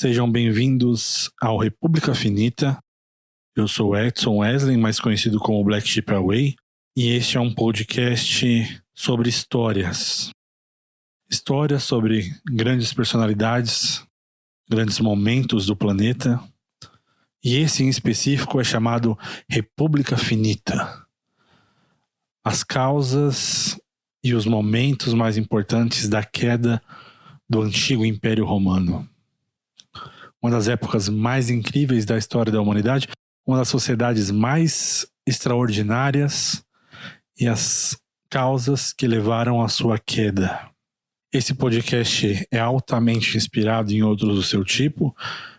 Sejam bem-vindos ao República Finita. Eu sou Edson Wesley, mais conhecido como Black Sheep Away, e este é um podcast sobre histórias. Histórias sobre grandes personalidades, grandes momentos do planeta, e esse em específico é chamado República Finita. As causas e os momentos mais importantes da queda do antigo Império Romano. Uma das épocas mais incríveis da história da humanidade, uma das sociedades mais extraordinárias e as causas que levaram à sua queda. Esse podcast é altamente inspirado em outros do seu tipo,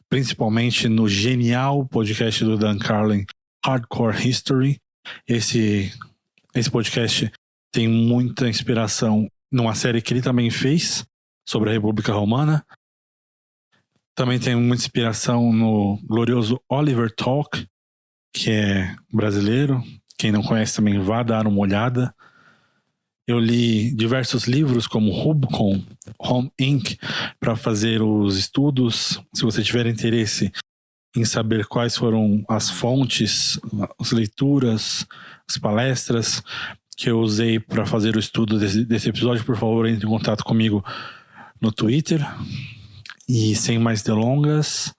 principalmente no genial podcast do Dan Carlin, Hardcore History. Esse podcast tem muita inspiração numa série que ele também fez sobre a República Romana. Também tem muita inspiração no glorioso Oliver Talk, que é brasileiro. Quem não conhece também vá dar uma olhada. Eu li diversos livros como Rubicon, Home Inc. para fazer os estudos. Se você tiver interesse em saber quais foram as fontes, as leituras, as palestras que eu usei para fazer o estudo desse episódio, por favor, entre em contato comigo no Twitter. E sem mais delongas,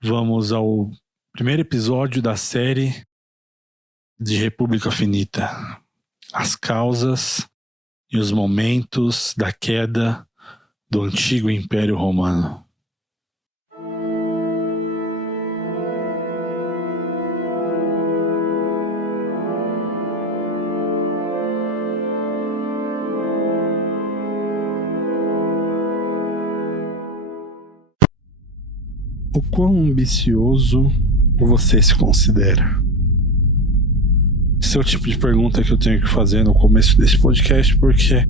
vamos ao primeiro episódio da série de República Finita. As causas e os momentos da queda do antigo Império Romano. O quão ambicioso você se considera? Esse é o tipo de pergunta que eu tenho que fazer no começo desse podcast, porque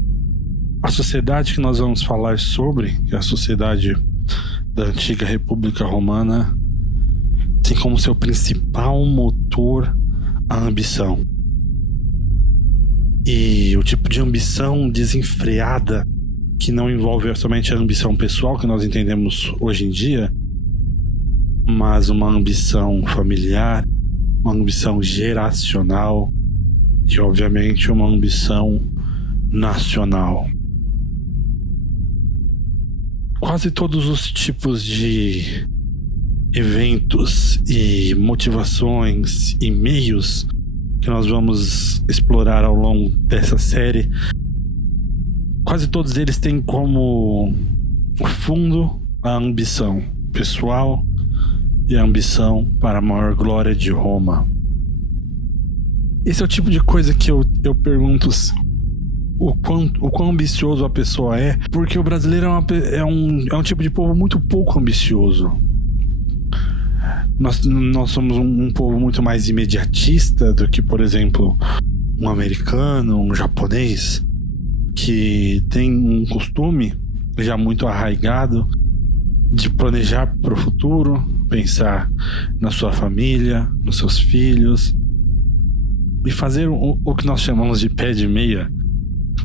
a sociedade que nós vamos falar sobre, que é a sociedade da antiga República Romana, tem como seu principal motor a ambição. E o tipo de ambição desenfreada, que não envolve somente a ambição pessoal que nós entendemos hoje em dia, mas uma ambição familiar, uma ambição geracional e, obviamente, uma ambição nacional. Quase todos os tipos de eventos e motivações e meios que nós vamos explorar ao longo dessa série, quase todos eles têm como fundo a ambição pessoal e a ambição para a maior glória de Roma. Esse é o tipo de coisa que eu pergunto o quão ambicioso a pessoa é, porque o brasileiro é um tipo de povo muito pouco ambicioso. Nós somos um povo muito mais imediatista do que, por exemplo, um americano, um japonês, que tem um costume já muito arraigado de planejar para o futuro, pensar na sua família, nos seus filhos e fazer o que nós chamamos de pé de meia.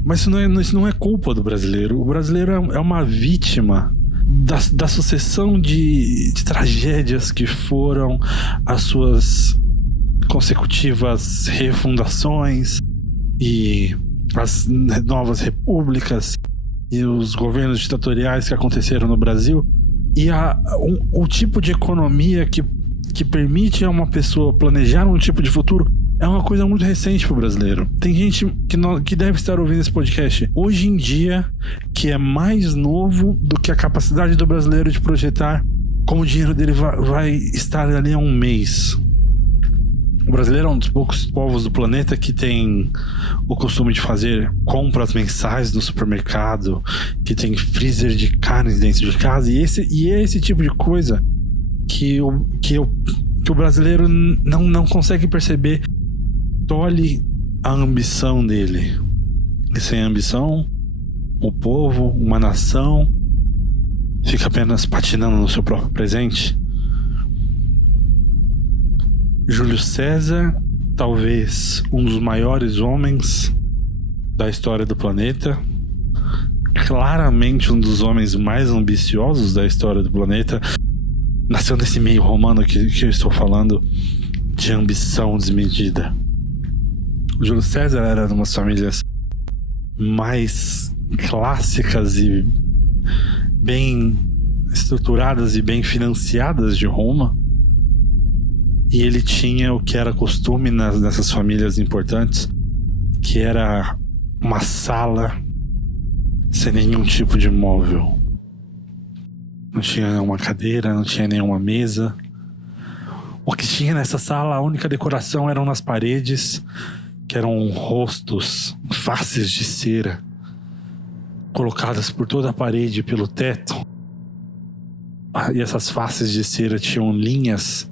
Mas isso não é culpa do brasileiro. O brasileiro é uma vítima da sucessão de tragédias que foram as suas consecutivas refundações e as novas repúblicas e os governos ditatoriais que aconteceram no Brasil. E o tipo de economia que permite a uma pessoa planejar um tipo de futuro é uma coisa muito recente para o brasileiro. Tem gente que deve estar ouvindo esse podcast hoje em dia que é mais novo do que a capacidade do brasileiro de projetar como o dinheiro dele vai estar ali há um mês. O brasileiro é um dos poucos povos do planeta que tem o costume de fazer compras mensais no supermercado, que tem freezer de carnes dentro de casa, e é esse tipo de coisa que o brasileiro não consegue perceber, tolhe a ambição dele. E sem ambição, o povo, uma nação, fica apenas patinando no seu próprio presente. Júlio César, talvez um dos maiores homens da história do planeta, claramente um dos homens mais ambiciosos da história do planeta, nasceu nesse meio romano que eu estou falando de ambição desmedida. O Júlio César era de umas famílias mais clássicas e bem estruturadas e bem financiadas de Roma. E ele tinha o que era costume nessas famílias importantes, que era uma sala sem nenhum tipo de móvel. Não tinha nenhuma cadeira, não tinha nenhuma mesa. O que tinha nessa sala, a única decoração eram nas paredes, que eram rostos, faces de cera, colocadas por toda a parede e pelo teto. E essas faces de cera tinham linhas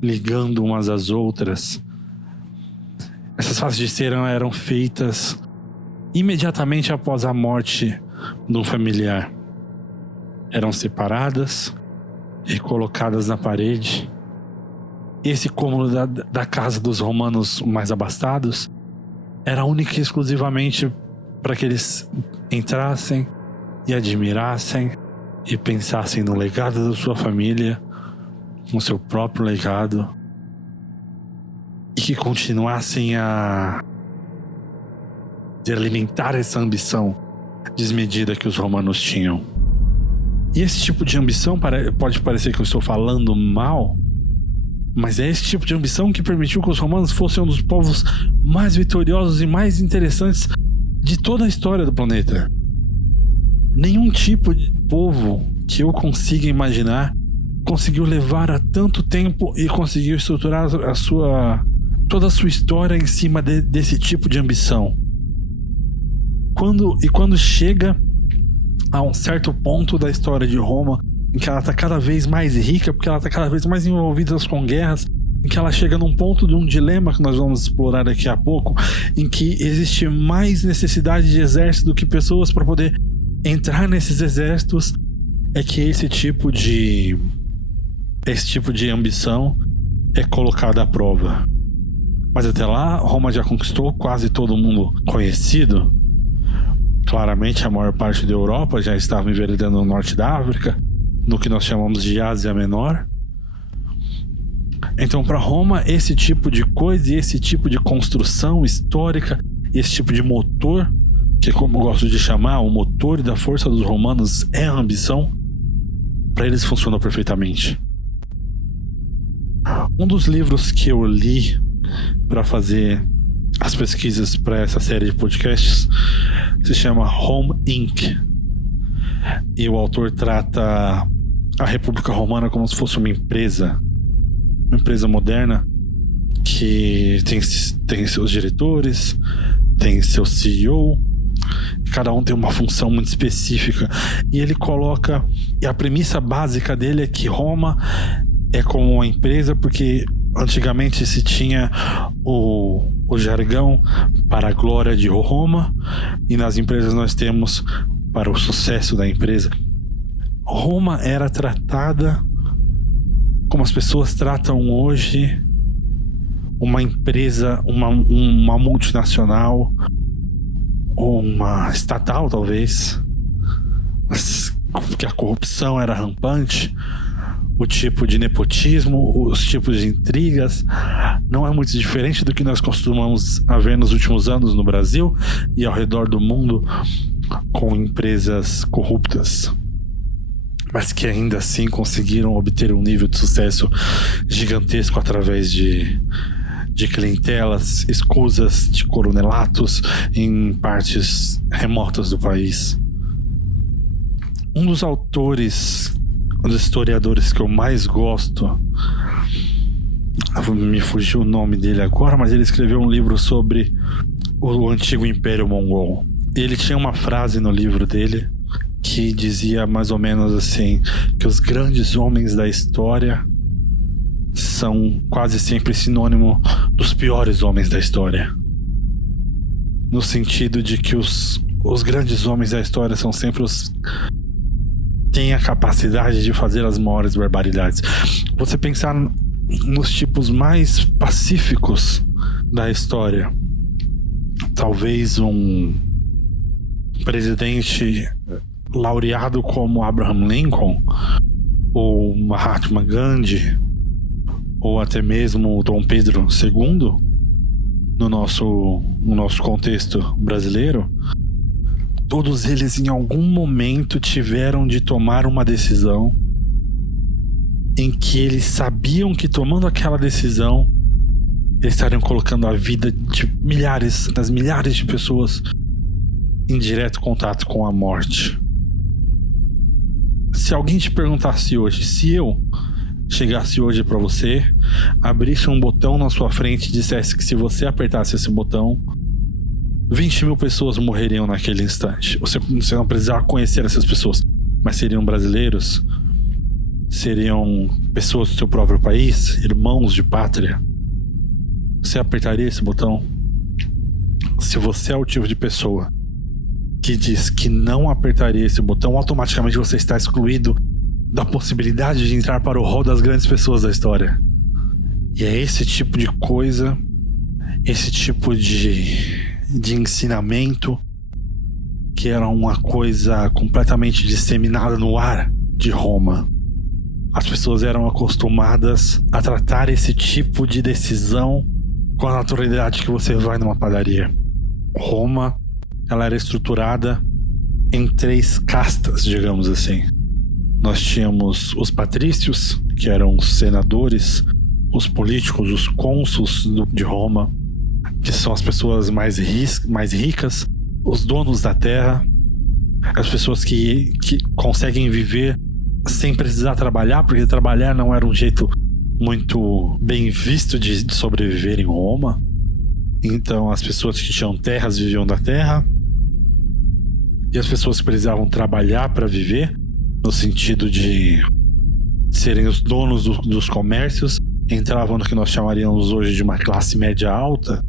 ligando umas às outras. Essas faces de cera eram feitas imediatamente após a morte de um familiar. Eram separadas e colocadas na parede. Esse cômodo da casa dos romanos mais abastados era única e exclusivamente para que eles entrassem e admirassem e pensassem no legado da sua família, no seu próprio legado, e que continuassem a alimentar essa ambição desmedida que os romanos tinham. E esse tipo de ambição pode parecer que eu estou falando mal, mas é esse tipo de ambição que permitiu que os romanos fossem um dos povos mais vitoriosos e mais interessantes de toda a história do planeta. Nenhum tipo de povo que eu consiga imaginar conseguiu levar a tanto tempo e conseguiu estruturar toda a sua história em cima desse tipo de ambição. Quando chega a um certo ponto da história de Roma, em que ela está cada vez mais rica, porque ela está cada vez mais envolvida com guerras, em que ela chega num ponto de um dilema que nós vamos explorar daqui a pouco, em que existe mais necessidade de exército do que pessoas para poder entrar nesses exércitos, é que esse tipo de ambição é colocada à prova. Mas até lá, Roma já conquistou quase todo mundo conhecido. Claramente, a maior parte da Europa já estava enveredando no norte da África, no que nós chamamos de Ásia Menor. Então, para Roma, esse tipo de coisa e esse tipo de construção histórica, esse tipo de motor, que é como eu gosto de chamar, o motor da força dos romanos é a ambição, para eles funcionou perfeitamente. Um dos livros que eu li para fazer as pesquisas para essa série de podcasts se chama Rome Inc. E o autor trata a República Romana como se fosse uma empresa moderna que tem seus diretores, tem seu CEO, cada um tem uma função muito específica. E ele coloca, e a premissa básica dele é que Roma é como uma empresa, porque antigamente se tinha o jargão para a glória de Roma, e nas empresas nós temos para o sucesso da empresa. Roma era tratada como as pessoas tratam hoje uma empresa, uma multinacional, uma estatal talvez, porque a corrupção era rampante, o tipo de nepotismo, os tipos de intrigas, não é muito diferente do que nós costumamos a ver nos últimos anos no Brasil e ao redor do mundo com empresas corruptas, mas que ainda assim conseguiram obter um nível de sucesso gigantesco através de clientelas escusas, de coronelatos em partes remotas do país. Um dos historiadores que eu mais gosto, me fugiu o nome dele agora, mas ele escreveu um livro sobre o antigo Império Mongol. Ele tinha uma frase no livro dele que dizia mais ou menos assim, que os grandes homens da história são quase sempre sinônimo dos piores homens da história, no sentido de que os grandes homens da história são sempre os têm a capacidade de fazer as maiores barbaridades. Você pensar nos tipos mais pacíficos da história, talvez um presidente laureado como Abraham Lincoln, ou Mahatma Gandhi, ou até mesmo Dom Pedro II, no nosso contexto brasileiro, todos eles em algum momento tiveram de tomar uma decisão em que eles sabiam que, tomando aquela decisão, eles estariam colocando a vida de das milhares de pessoas em direto contato com a morte. Se alguém te perguntasse hoje, se eu chegasse hoje pra você, abrisse um botão na sua frente e dissesse que se você apertasse esse botão, 20 mil pessoas morreriam naquele instante. Você não precisava conhecer essas pessoas, mas seriam brasileiros, seriam pessoas do seu próprio país, irmãos de pátria. Você apertaria esse botão? Se você é o tipo de pessoa que diz que não apertaria esse botão, automaticamente você está excluído da possibilidade de entrar para o rol das grandes pessoas da história. E é esse tipo de coisa, esse tipo de ensinamento, que era uma coisa completamente disseminada no ar de Roma. As pessoas eram acostumadas a tratar esse tipo de decisão com a naturalidade que você vai numa padaria. Roma, ela era estruturada em 3 castas, digamos assim. Nós tínhamos os patrícios, que eram os senadores, os políticos, os cônsuls de Roma, que são as pessoas mais ricas, os donos da terra, as pessoas que conseguem viver sem precisar trabalhar, porque trabalhar não era um jeito muito bem visto de sobreviver em Roma. Então as pessoas que tinham terras viviam da terra, e as pessoas que precisavam trabalhar para viver, no sentido de serem os donos dos comércios, entravam no que nós chamaríamos hoje de uma classe média alta.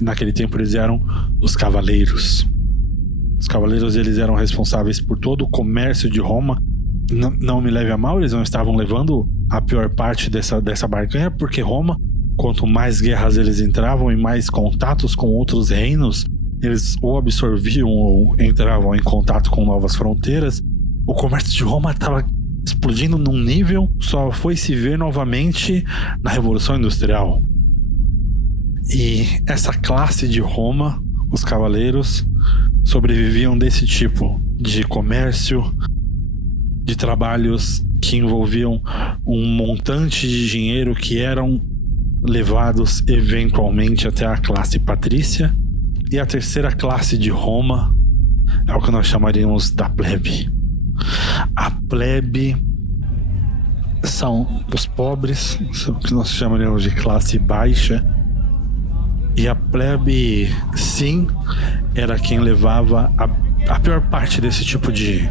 Naquele tempo eles eram os cavaleiros. Os cavaleiros, eles eram responsáveis por todo o comércio de Roma. Não me leve a mal, eles não estavam levando a pior parte dessa barganha, porque Roma, quanto mais guerras eles entravam e mais contatos com outros reinos, eles ou absorviam ou entravam em contato com novas fronteiras. O comércio de Roma estava explodindo num nível, só foi se ver novamente na Revolução Industrial. E essa classe de Roma, os cavaleiros, sobreviviam desse tipo de comércio, de trabalhos que envolviam um montante de dinheiro que eram levados eventualmente até a classe patrícia. E a terceira classe de Roma é o que nós chamaríamos da plebe. A plebe são os pobres, o que nós chamaríamos de classe baixa. E a plebe, sim, era quem levava a pior parte desse tipo de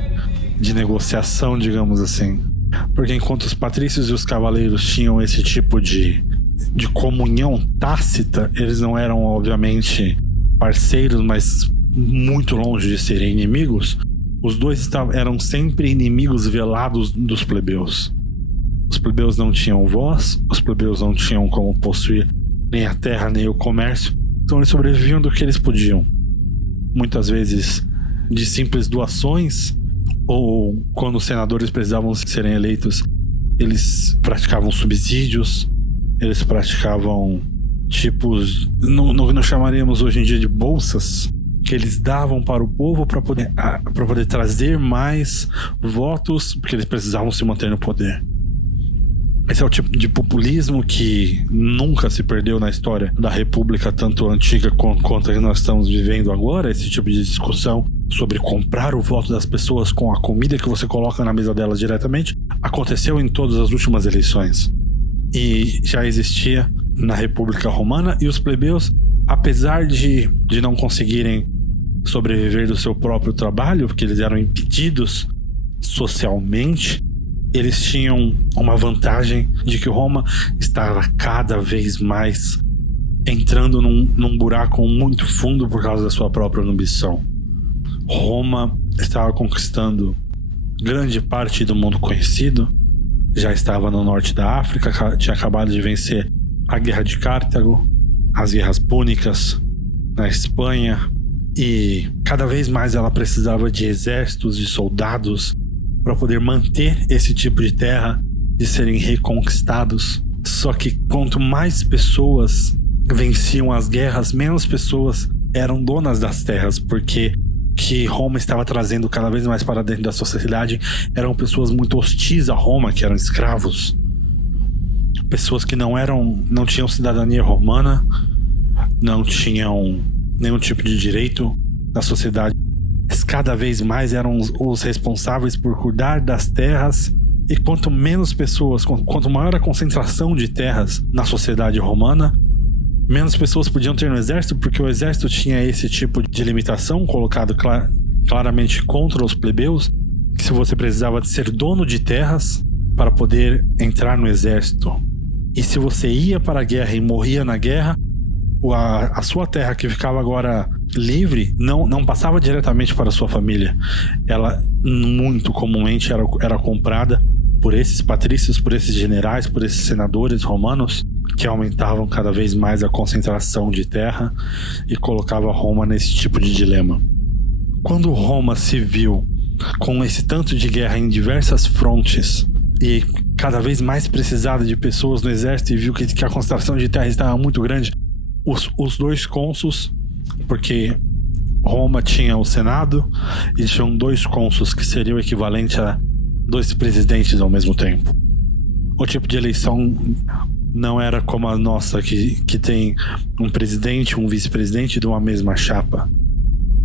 negociação, digamos assim. Porque enquanto os patrícios e os cavaleiros tinham esse tipo de comunhão tácita, eles não eram, obviamente, parceiros, mas muito longe de serem inimigos. Os dois eram sempre inimigos velados dos plebeus. Os plebeus não tinham voz, os plebeus não tinham como possuir nem a terra, nem o comércio. Então eles sobreviviam do que eles podiam. Muitas vezes de simples doações, ou quando os senadores precisavam serem eleitos, eles praticavam subsídios, eles praticavam tipos, no que nós chamaríamos hoje em dia de bolsas, que eles davam para o povo para poder trazer mais votos, porque eles precisavam se manter no poder. Esse é o tipo de populismo que nunca se perdeu na história da República, tanto antiga quanto a que nós estamos vivendo agora. Esse tipo de discussão sobre comprar o voto das pessoas com a comida que você coloca na mesa delas diretamente aconteceu em todas as últimas eleições. E já existia na República Romana, e os plebeus, apesar de não conseguirem sobreviver do seu próprio trabalho, porque eles eram impedidos socialmente, eles tinham uma vantagem de que Roma estava cada vez mais entrando num buraco muito fundo por causa da sua própria ambição. Roma estava conquistando grande parte do mundo conhecido, já estava no norte da África, tinha acabado de vencer a Guerra de Cartago, as Guerras Púnicas na Espanha, E cada vez mais ela precisava de exércitos, de soldados, para poder manter esse tipo de terra, de serem reconquistados. Só que quanto mais pessoas venciam as guerras, menos pessoas eram donas das terras, porque que Roma estava trazendo cada vez mais para dentro da sociedade eram pessoas muito hostis a Roma, que eram escravos, pessoas que não tinham cidadania romana, não tinham nenhum tipo de direito na sociedade. Mas cada vez mais eram os responsáveis por cuidar das terras. E quanto menos pessoas, quanto maior a concentração de terras na sociedade romana, menos pessoas podiam ter no exército, porque o exército tinha esse tipo de limitação colocado claramente contra os plebeus, que se você precisava de ser dono de terras para poder entrar no exército. E se você ia para a guerra e morria na guerra, a sua terra, que ficava agora livre, não passava diretamente para a sua família. Ela muito comumente era comprada por esses patrícios, por esses generais, por esses senadores romanos, que aumentavam cada vez mais a concentração de terra e colocava Roma nesse tipo de dilema. Quando Roma se viu com esse tanto de guerra em diversas frontes e cada vez mais precisada de pessoas no exército, e viu que a concentração de terra estava muito grande, os dois cônsuls, porque Roma tinha o Senado e tinham dois cônsuls, que seria o equivalente a dois presidentes ao mesmo tempo. O tipo de eleição não era como a nossa, que tem um presidente e um vice-presidente de uma mesma chapa.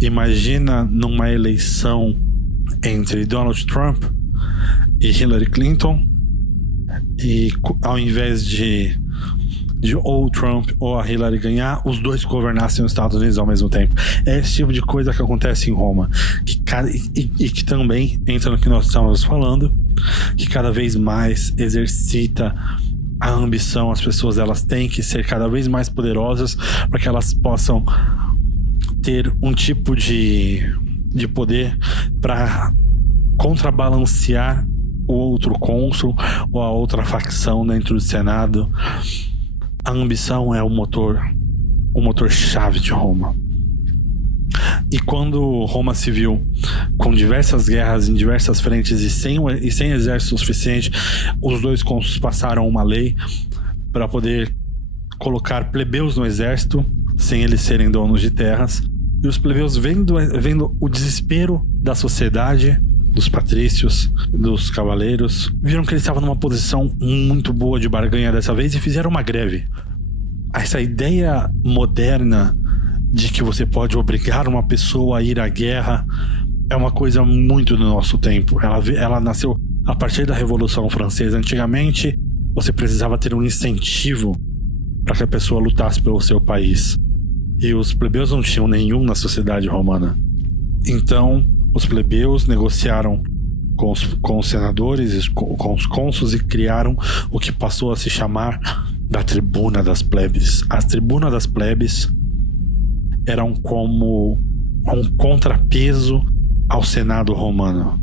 Imagina numa eleição entre Donald Trump e Hillary Clinton, e ao invés de ou o Trump ou a Hillary ganhar, os dois governassem os Estados Unidos ao mesmo tempo. É esse tipo de coisa que acontece em Roma, e que também entra no que nós estamos falando, que cada vez mais exercita a ambição. As pessoas, elas têm que ser cada vez mais poderosas para que elas possam ter um tipo de poder para contrabalancear o outro cônsul ou a outra facção dentro do Senado. A ambição é o motor-chave de Roma. E quando Roma se viu com diversas guerras em diversas frentes e sem exército suficiente, os dois cônsules passaram uma lei para poder colocar plebeus no exército sem eles serem donos de terras. E os plebeus, vendo o desespero da sociedade, dos patrícios, dos cavaleiros, viram que eles estavam numa posição muito boa de barganha dessa vez e fizeram uma greve. Essa ideia moderna de que você pode obrigar uma pessoa a ir à guerra é uma coisa muito do nosso tempo. Ela nasceu a partir da Revolução Francesa. Antigamente, você precisava ter um incentivo para que a pessoa lutasse pelo seu país. E os plebeus não tinham nenhum na sociedade romana. Então, os plebeus negociaram com os senadores, com os cônsules, e criaram o que passou a se chamar da Tribuna das Plebes. As Tribunas das Plebes eram como um contrapeso ao Senado romano.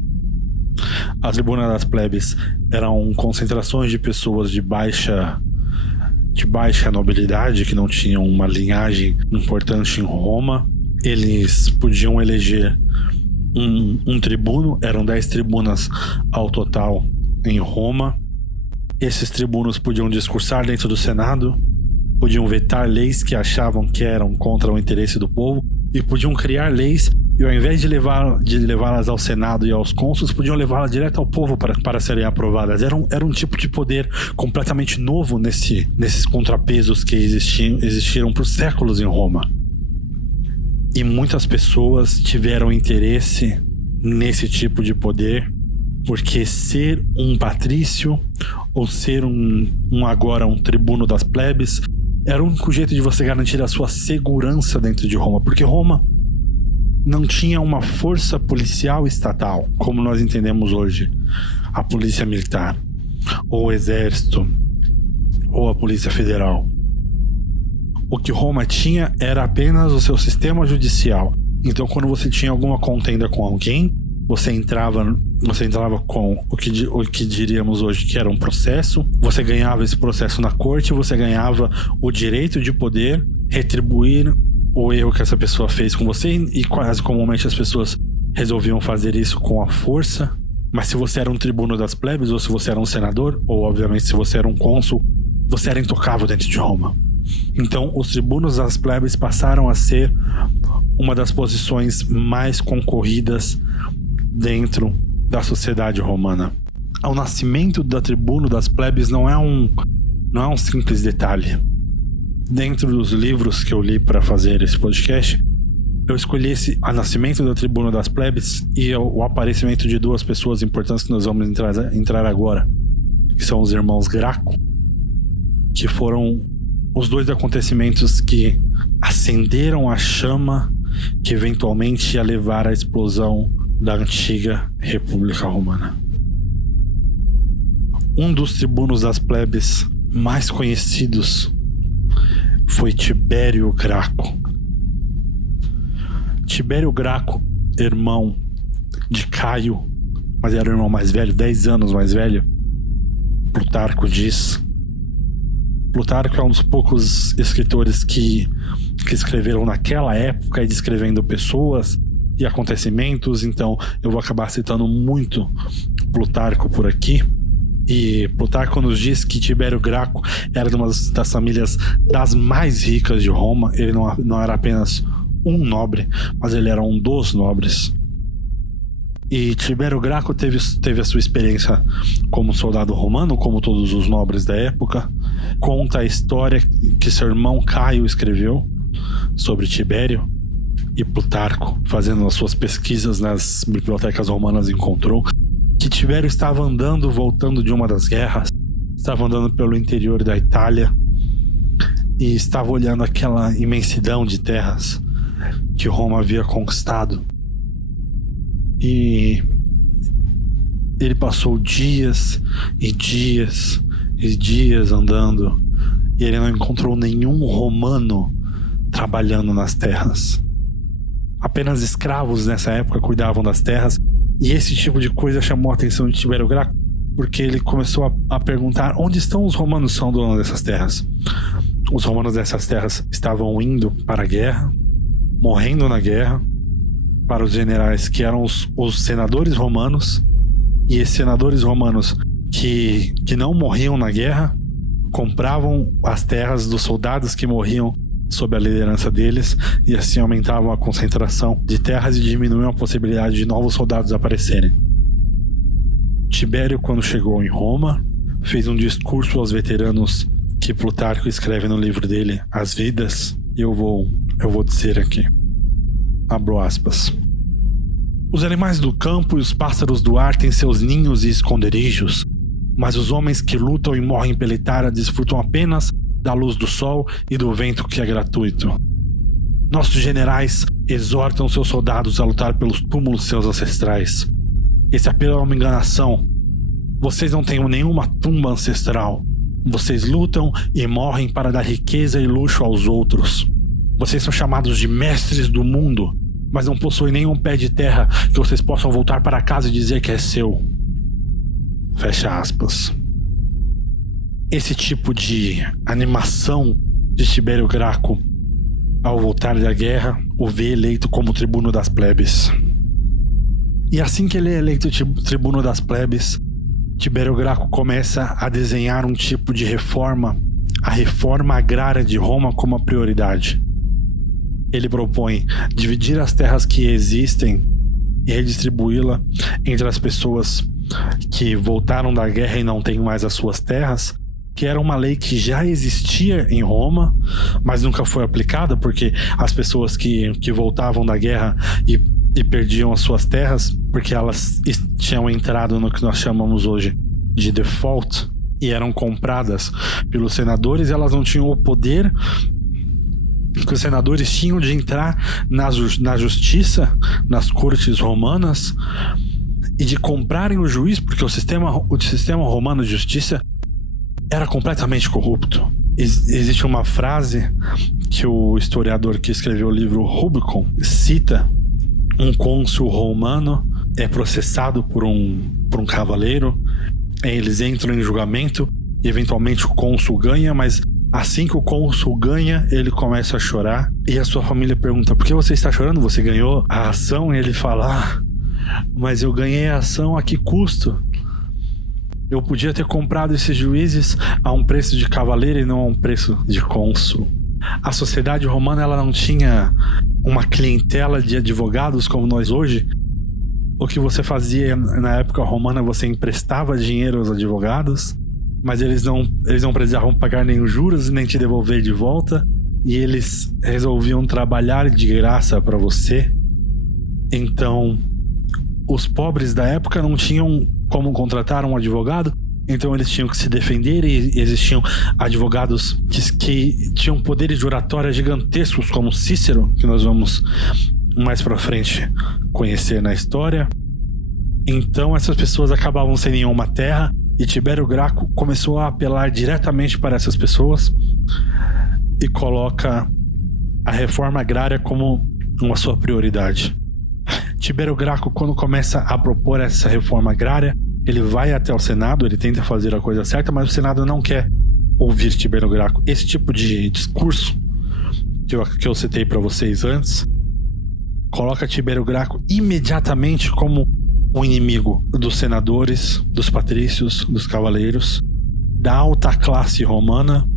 A Tribuna das Plebes eram concentrações de pessoas de baixa nobilidade, que não tinham uma linhagem importante em Roma. Eles podiam eleger um tribuno. Eram 10 tribunas ao total em Roma. Esses tribunos podiam discursar dentro do Senado, podiam vetar leis que achavam que eram contra o interesse do povo, e podiam criar leis, e ao invés de levá-las ao Senado e aos cônsules, podiam levá-las direto ao povo para serem aprovadas. Era um tipo de poder completamente novo nesses contrapesos que existiram por séculos em Roma. E muitas pessoas tiveram interesse nesse tipo de poder, porque ser um patrício ou ser agora um tribuno das plebes era o único jeito de você garantir a sua segurança dentro de Roma, porque Roma não tinha uma força policial estatal, como nós entendemos hoje, a polícia militar, ou o exército, ou a polícia federal. O que Roma tinha era apenas o seu sistema judicial. Então, quando você tinha alguma contenda com alguém, você entrava com o que diríamos hoje que era um processo. Você ganhava esse processo na corte, você ganhava o direito de poder retribuir o erro que essa pessoa fez com você, e quase comumente as pessoas resolviam fazer isso com a força. Mas se você era um tribuno das plebes, ou se você era um senador, ou obviamente se você era um cônsul, você era intocável dentro de Roma. Então os tribunos das plebes passaram a ser uma das posições mais concorridas dentro da sociedade romana. O nascimento da tribuno das plebes não é um simples detalhe. Dentro dos livros que eu li para fazer esse podcast, eu escolhi o nascimento da tribuno das plebes e o aparecimento de duas pessoas importantes que nós vamos entrar agora, que são os irmãos Graco, que foram os dois acontecimentos que acenderam a chama que eventualmente ia levar à explosão da antiga República Romana. Um dos tribunos das plebes mais conhecidos foi Tibério Graco. Tibério Graco, irmão de Caio, mas era o irmão mais velho, 10 anos mais velho, Plutarco diz. Plutarco é um dos poucos escritores que escreveram naquela época e descrevendo pessoas e acontecimentos, então eu vou acabar citando muito Plutarco por aqui. E Plutarco nos diz que Tibério Graco era uma das famílias das mais ricas de Roma. Ele não era apenas um nobre, mas ele era um dos nobres. E Tibério Graco teve a sua experiência como soldado romano, como todos os nobres da época. Conta a história que seu irmão Caio escreveu sobre Tibério, e Plutarco, fazendo as suas pesquisas nas bibliotecas romanas, encontrou que Tibério estava voltando de uma das guerras, estava andando pelo interior da Itália e estava olhando aquela imensidão de terras que Roma havia conquistado. E ele passou dias e dias e dias andando e ele não encontrou nenhum romano trabalhando nas terras. Apenas escravos nessa época cuidavam das terras. E esse tipo de coisa chamou a atenção de Tibério Graco, porque ele começou a perguntar onde estão os romanos que são donos dessas terras. Os romanos dessas terras estavam indo para a guerra, morrendo na guerra, para os generais que eram os senadores romanos, e esses senadores romanos que não morriam na guerra compravam as terras dos soldados que morriam sob a liderança deles, e assim aumentavam a concentração de terras e diminuíam a possibilidade de novos soldados aparecerem. Tibério, quando chegou em Roma, fez um discurso aos veteranos que Plutarco escreve no livro dele, As Vidas, e eu vou dizer aqui. Abro aspas. Os animais do campo e os pássaros do ar têm seus ninhos e esconderijos, mas os homens que lutam e morrem pela Itália desfrutam apenas da luz do sol e do vento que é gratuito. Nossos generais exortam seus soldados a lutar pelos túmulos de seus ancestrais. Esse apelo é uma enganação. Vocês não têm nenhuma tumba ancestral. Vocês lutam e morrem para dar riqueza e luxo aos outros. Vocês são chamados de mestres do mundo, mas não possuem nenhum pé de terra que vocês possam voltar para casa e dizer que é seu. Fecha aspas. Esse tipo de animação de Tibério Graco ao voltar da guerra o vê eleito como tribuno das plebes. E assim que ele é eleito tribuno das plebes, Tibério Graco começa a desenhar um tipo de reforma, a reforma agrária de Roma como a prioridade. Ele propõe dividir as terras que existem e redistribuí-la entre as pessoas que voltaram da guerra e não têm mais as suas terras, que era uma lei que já existia em Roma, mas nunca foi aplicada, porque as pessoas que voltavam da guerra e perdiam as suas terras, porque elas tinham entrado no que nós chamamos hoje de default, e eram compradas pelos senadores, e elas não tinham o poder que os senadores tinham de entrar na justiça, nas cortes romanas, e de comprarem o juiz, porque o sistema romano de justiça era completamente corrupto. Existe uma frase que o historiador que escreveu o livro Rubicon cita: um cônsul romano é processado por um cavaleiro, eles entram em julgamento e eventualmente o cônsul ganha, mas Assim que o cônsul ganha, ele começa a chorar. E a sua família pergunta: por que você está chorando? Você ganhou a ação? E ele fala: mas eu ganhei a ação a que custo? Eu podia ter comprado esses juízes a um preço de cavaleiro e não a um preço de cônsul. A sociedade romana, ela não tinha uma clientela de advogados como nós hoje. O que você fazia na época romana, você emprestava dinheiro aos advogados, mas eles não precisavam pagar nenhum juros nem te devolver de volta, e eles resolviam trabalhar de graça para você. Então, os pobres da época não tinham como contratar um advogado, então eles tinham que se defender, e existiam advogados que tinham poderes de oratória gigantescos, como Cícero, que nós vamos mais pra frente conhecer na história. Então essas pessoas acabavam sem nenhuma terra, e Tibério Graco começou a apelar diretamente para essas pessoas e coloca a reforma agrária como uma sua prioridade. Tibério Graco, quando começa a propor essa reforma agrária, ele vai até o Senado, ele tenta fazer a coisa certa, mas o Senado não quer ouvir Tibério Graco. Esse tipo de discurso que eu citei para vocês antes coloca Tibério Graco imediatamente como um inimigo dos senadores, dos patrícios, dos cavaleiros, da alta classe romana.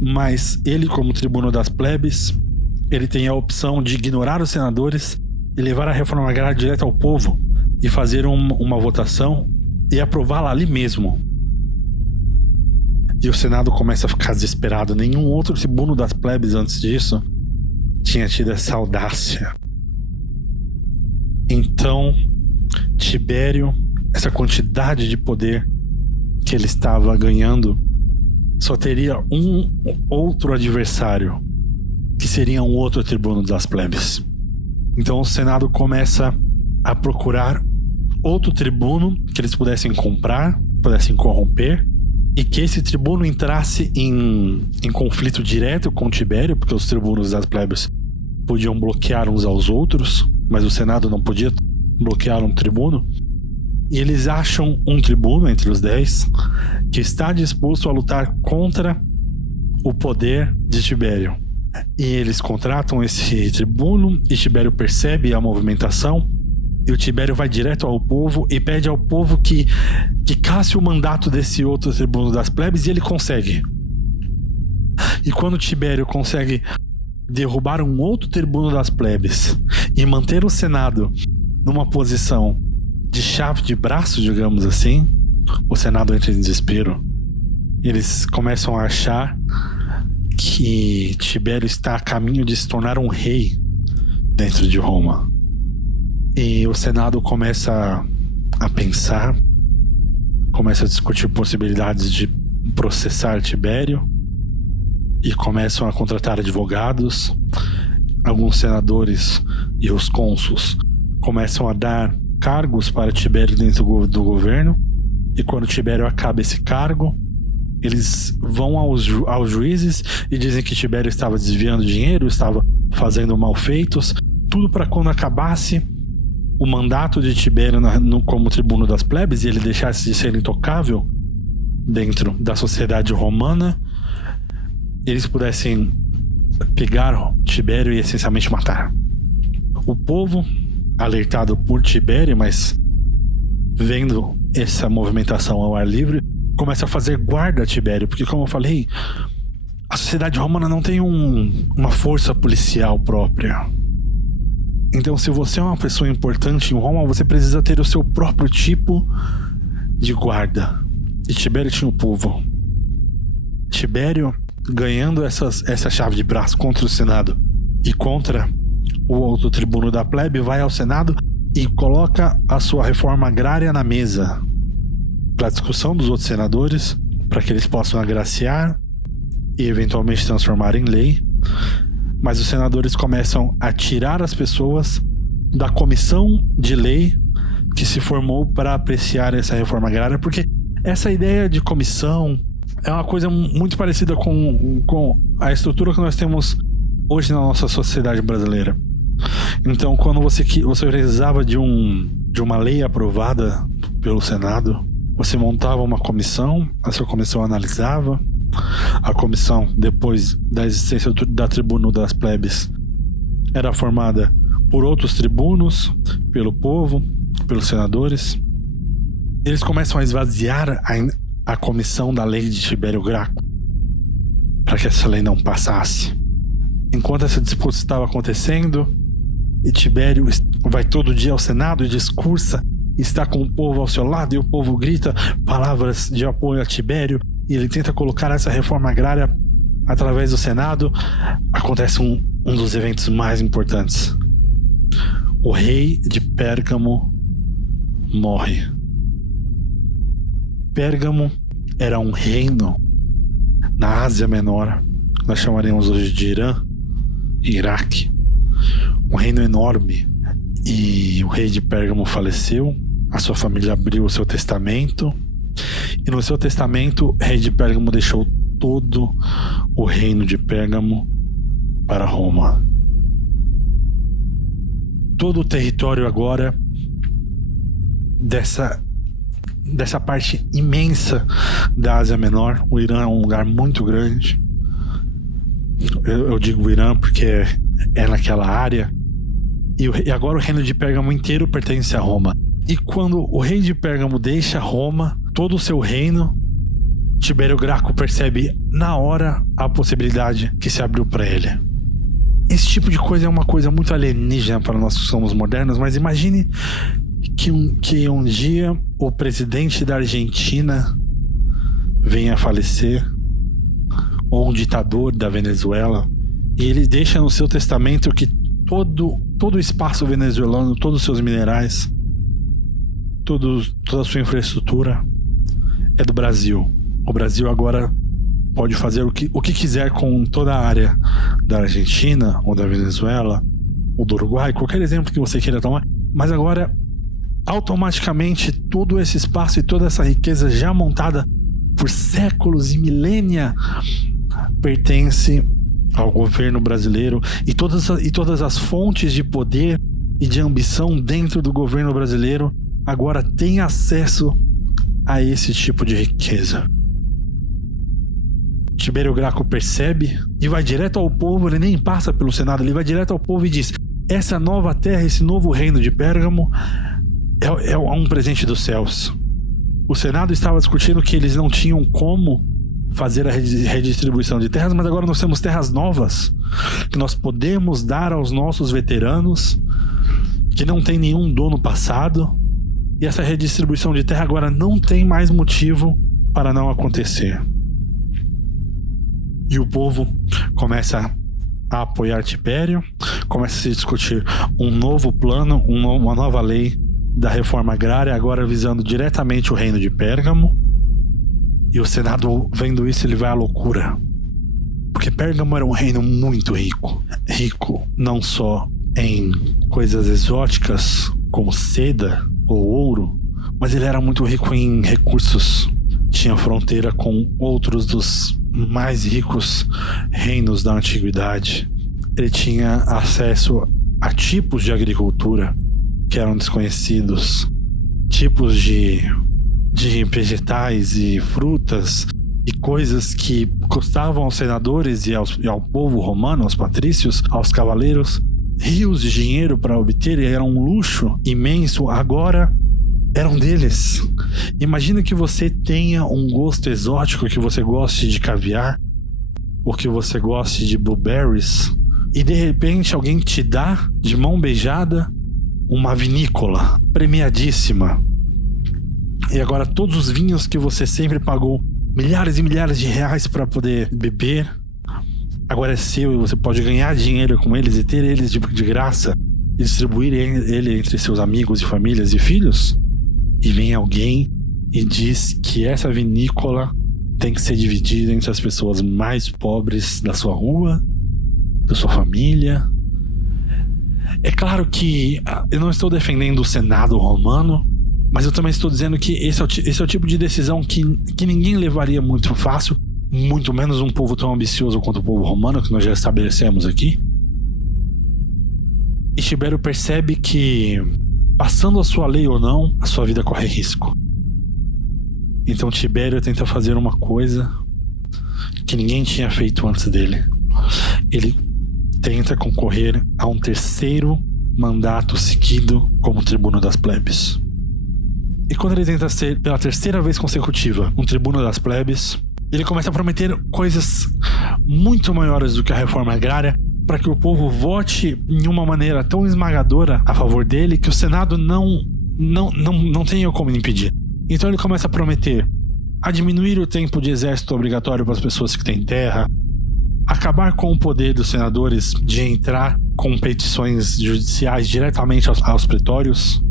Mas ele, como tribuno das plebes, ele tem a opção de ignorar os senadores e levar a reforma agrária direto ao povo e fazer uma votação e aprová-la ali mesmo. E o Senado começa a ficar desesperado. Nenhum outro tribuno das plebes antes disso tinha tido essa audácia. Então, Tibério, essa quantidade de poder que ele estava ganhando, só teria um outro adversário, que seria um outro tribuno das plebes. Então o Senado começa a procurar outro tribuno que eles pudessem comprar, pudessem corromper, e que esse tribuno entrasse em conflito direto com Tibério, porque os tribunos das plebes podiam bloquear uns aos outros, mas o Senado não podia bloquear um tribuno. E eles acham um tribuno entre os 10 que está disposto a lutar contra o poder de Tibério. E eles contratam esse tribuno, e Tibério percebe a movimentação, e o Tibério vai direto ao povo e pede ao povo que casse o mandato desse outro tribuno das plebes, e ele consegue. E quando Tibério consegue derrubar um outro tribuno das plebes e manter o Senado numa posição de chave de braço, digamos assim, o Senado entra em desespero. Eles começam a achar que Tibério está a caminho de se tornar um rei dentro de Roma. E o Senado começa a pensar, começa a discutir possibilidades de processar Tibério, e começam a contratar advogados. Alguns senadores e os cônsuls começam a dar cargos para Tibério dentro do governo, e quando Tibério acaba esse cargo, eles vão aos juízes e dizem que Tibério estava desviando dinheiro, estava fazendo malfeitos, tudo para quando acabasse o mandato de Tibério como tribuno das plebes e ele deixasse de ser intocável dentro da sociedade romana, eles pudessem pegar Tibério e essencialmente matar. O povo, alertado por Tibério, mas vendo essa movimentação ao ar livre, começa a fazer guarda a Tibério, porque, como eu falei, a sociedade romana não tem uma força policial própria. Então, se você é uma pessoa importante em Roma, você precisa ter o seu próprio tipo de guarda. E Tibério tinha o povo. Tibério, ganhando essa chave de braço contra o Senado e contra o outro tribuno da plebe, vai ao Senado e coloca a sua reforma agrária na mesa para a discussão dos outros senadores, para que eles possam agraciar e eventualmente transformar em lei. Mas os senadores começam a tirar as pessoas da comissão de lei que se formou para apreciar essa reforma agrária, porque essa ideia de comissão é uma coisa muito parecida com a estrutura que nós temos hoje na nossa sociedade brasileira. Então, quando você precisava de uma lei aprovada pelo Senado, você montava uma comissão, essa comissão analisava, A comissão, depois da existência da tribuno das plebes, era formada por outros tribunos, pelo povo, pelos senadores. Eles começam a esvaziar a comissão da lei de Tibério Graco para que essa lei não passasse. Enquanto essa disputa estava acontecendo, e Tibério vai todo dia ao Senado e discursa, está com o povo ao seu lado, e o povo grita palavras de apoio a Tibério, e ele tenta colocar essa reforma agrária através do Senado. Acontece um dos eventos mais importantes. O rei de Pérgamo morre. Pérgamo era um reino na Ásia Menor, nós chamaremos hoje de Irã, Iraque, um reino enorme. E o rei de Pérgamo faleceu, a sua família abriu o seu testamento, e no seu testamento o rei de Pérgamo deixou todo o reino de Pérgamo para Roma. Todo o território agora dessa parte imensa da Ásia Menor. O Irã é um lugar muito grande. Eu digo Irã porque é naquela área. E agora o reino de Pérgamo inteiro pertence a Roma. E quando o rei de Pérgamo deixa Roma, todo o seu reino, Tibério Graco percebe na hora a possibilidade que se abriu para ele. Esse tipo de coisa é uma coisa muito alienígena para nós que somos modernos, mas imagine que um dia o presidente da Argentina venha a falecer, ou um ditador da Venezuela, e ele deixa no seu testamento que todo o espaço venezuelano, todos os seus minerais, toda a sua infraestrutura é do Brasil. O Brasil agora pode fazer o que quiser com toda a área da Argentina, ou da Venezuela, ou do Uruguai, qualquer exemplo que você queira tomar, mas agora automaticamente todo esse espaço e toda essa riqueza já montada por séculos e milênia pertence ao governo brasileiro, e todas as fontes de poder e de ambição dentro do governo brasileiro agora têm acesso a esse tipo de riqueza. Tibério Graco percebe e vai direto ao povo. Ele nem passa pelo Senado, ele vai direto ao povo e diz: essa nova terra, esse novo reino de Pérgamo é um presente dos céus. O Senado estava discutindo que eles não tinham como fazer a redistribuição de terras, mas agora nós temos terras novas que nós podemos dar aos nossos veteranos, que não tem nenhum dono passado, e essa redistribuição de terra agora não tem mais motivo para não acontecer. E o povo começa a apoiar Tibério, começa a se discutir um novo plano, uma nova lei da reforma agrária, agora visando diretamente o reino de Pérgamo. E o Senado, vendo isso, ele vai à loucura. Porque Pérgamo era um reino muito rico. Rico não só em coisas exóticas, como seda ou ouro, mas ele era muito rico em recursos. Tinha fronteira com outros dos mais ricos reinos da antiguidade. Ele tinha acesso a tipos de agricultura que eram desconhecidos, tipos de vegetais e frutas e coisas que custavam aos senadores e ao povo romano, aos patrícios, aos cavaleiros, rios de dinheiro para obter, e era um luxo imenso, agora eram deles. Imagina que você tenha um gosto exótico, que você goste de caviar, ou que você goste de blueberries, e de repente alguém te dá, de mão beijada, uma vinícola premiadíssima. E agora todos os vinhos que você sempre pagou milhares e milhares de reais para poder beber, agora é seu, e você pode ganhar dinheiro com eles e ter eles de graça e distribuir ele entre seus amigos e famílias e filhos. E vem alguém e diz que essa vinícola tem que ser dividida entre as pessoas mais pobres da sua rua, da sua família. É claro que eu não estou defendendo o Senado romano, mas eu também estou dizendo que esse é o tipo de decisão que ninguém levaria muito fácil, muito menos um povo tão ambicioso quanto o povo romano, que nós já estabelecemos aqui. E Tibério percebe que, passando a sua lei ou não, a sua vida corre risco. Então Tibério tenta fazer uma coisa que ninguém tinha feito antes dele. Ele tenta concorrer a um terceiro mandato seguido como tribuno das plebes. E quando ele tenta ser, pela terceira vez consecutiva, um tribuno das plebes, ele começa a prometer coisas muito maiores do que a reforma agrária para que o povo vote em uma maneira tão esmagadora a favor dele que o Senado não tenha como impedir. Então ele começa a prometer a diminuir o tempo de exército obrigatório para as pessoas que têm terra, acabar com o poder dos senadores de entrar com petições judiciais diretamente aos pretórios,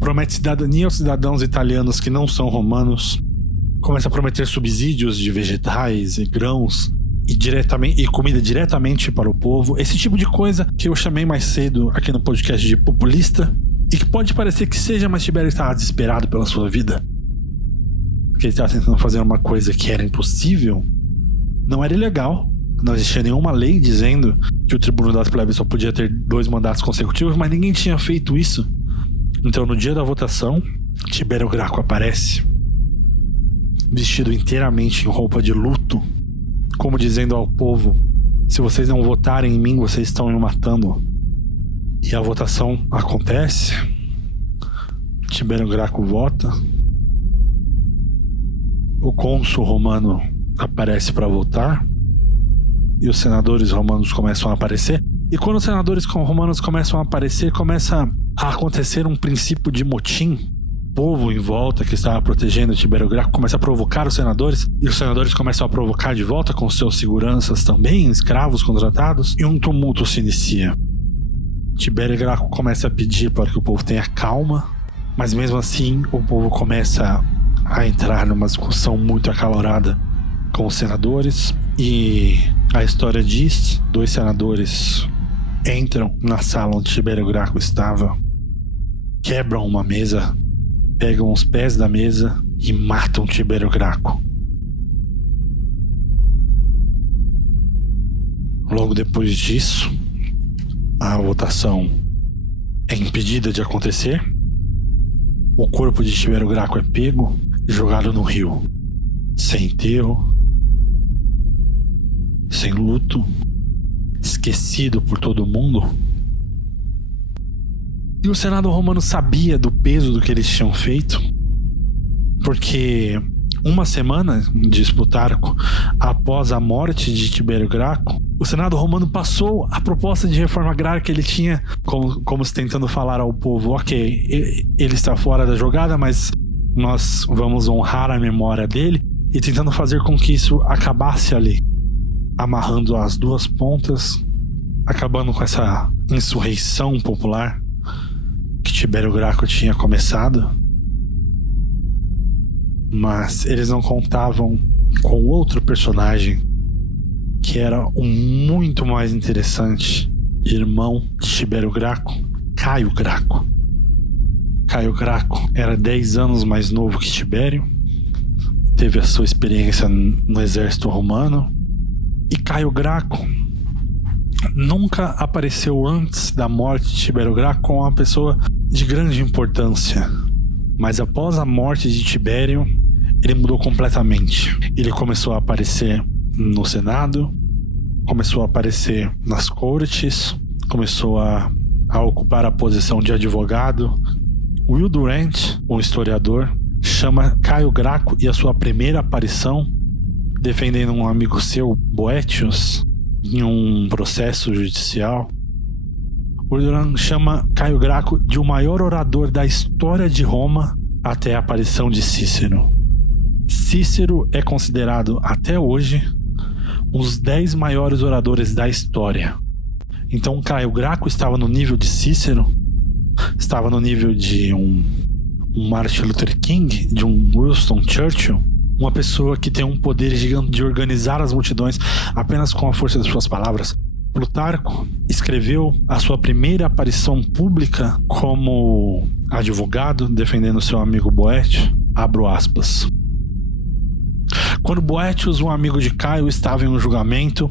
promete cidadania aos cidadãos italianos que não são romanos, começa a prometer subsídios de vegetais e grãos e comida diretamente para o povo. Esse tipo de coisa que eu chamei mais cedo aqui no podcast de populista e que pode parecer que seja, mas Tibério estava desesperado pela sua vida. Porque ele estava tentando fazer uma coisa que era impossível. Não era ilegal. Não existia nenhuma lei dizendo que o tribuno das plebes só podia ter 2 mandatos consecutivos, mas ninguém tinha feito isso. Então, no dia da votação, Tibério Graco aparece vestido inteiramente em roupa de luto, como dizendo ao povo: se vocês não votarem em mim, vocês estão me matando. E a votação acontece. Tibério Graco vota. O cônsul romano aparece para votar. E os senadores romanos começam a aparecer. E quando os senadores romanos começam a aparecer, começa a acontecer um princípio de motim. O povo em volta que estava protegendo Tibério Graco começa a provocar os senadores. E os senadores começam a provocar de volta com seus seguranças também, escravos contratados. E um tumulto se inicia. Tibério Graco começa a pedir para que o povo tenha calma. Mas mesmo assim, o povo começa a entrar numa discussão muito acalorada com os senadores. E a história diz: 2 senadores entram na sala onde Tibério Graco estava, quebram uma mesa, pegam os pés da mesa e matam Tibério Graco. Logo depois disso, a votação é impedida de acontecer. O corpo de Tibério Graco é pego e jogado no rio, sem enterro, sem luto, esquecido por todo mundo. E o Senado romano sabia do peso do que eles tinham feito, porque uma semana, diz Plutarco, após a morte de Tibério Graco, o Senado romano passou a proposta de reforma agrária que ele tinha, como se tentando falar ao povo: ok, ele está fora da jogada, mas nós vamos honrar a memória dele, e tentando fazer com que isso acabasse ali, amarrando as 2 pontas, acabando com essa insurreição popular que Tibério Graco tinha começado. Mas eles não contavam com outro personagem que era um muito mais interessante irmão de Tibério Graco, Caio Graco. Caio Graco era 10 anos mais novo que Tibério, teve a sua experiência no exército romano. E Caio Graco nunca apareceu antes da morte de Tibério Graco como uma pessoa de grande importância. Mas após a morte de Tibério, ele mudou completamente. Ele começou a aparecer no Senado, começou a aparecer nas cortes, começou a ocupar a posição de advogado. Will Durant, um historiador, chama Caio Graco e a sua primeira aparição defendendo um amigo seu, Boetius, em um processo judicial. O Durant chama Caio Graco de o maior orador da história de Roma até a aparição de Cícero. Cícero é considerado até hoje um dos 10 maiores oradores da história. Então Caio Graco estava no nível de Cícero, estava no nível de um Martin Luther King, de um Winston Churchill, uma pessoa que tem um poder gigante de organizar as multidões apenas com a força das suas palavras. Plutarco escreveu a sua primeira aparição pública como advogado defendendo seu amigo Boétio, abro aspas. Quando Boétius, um amigo de Caio, estava em um julgamento,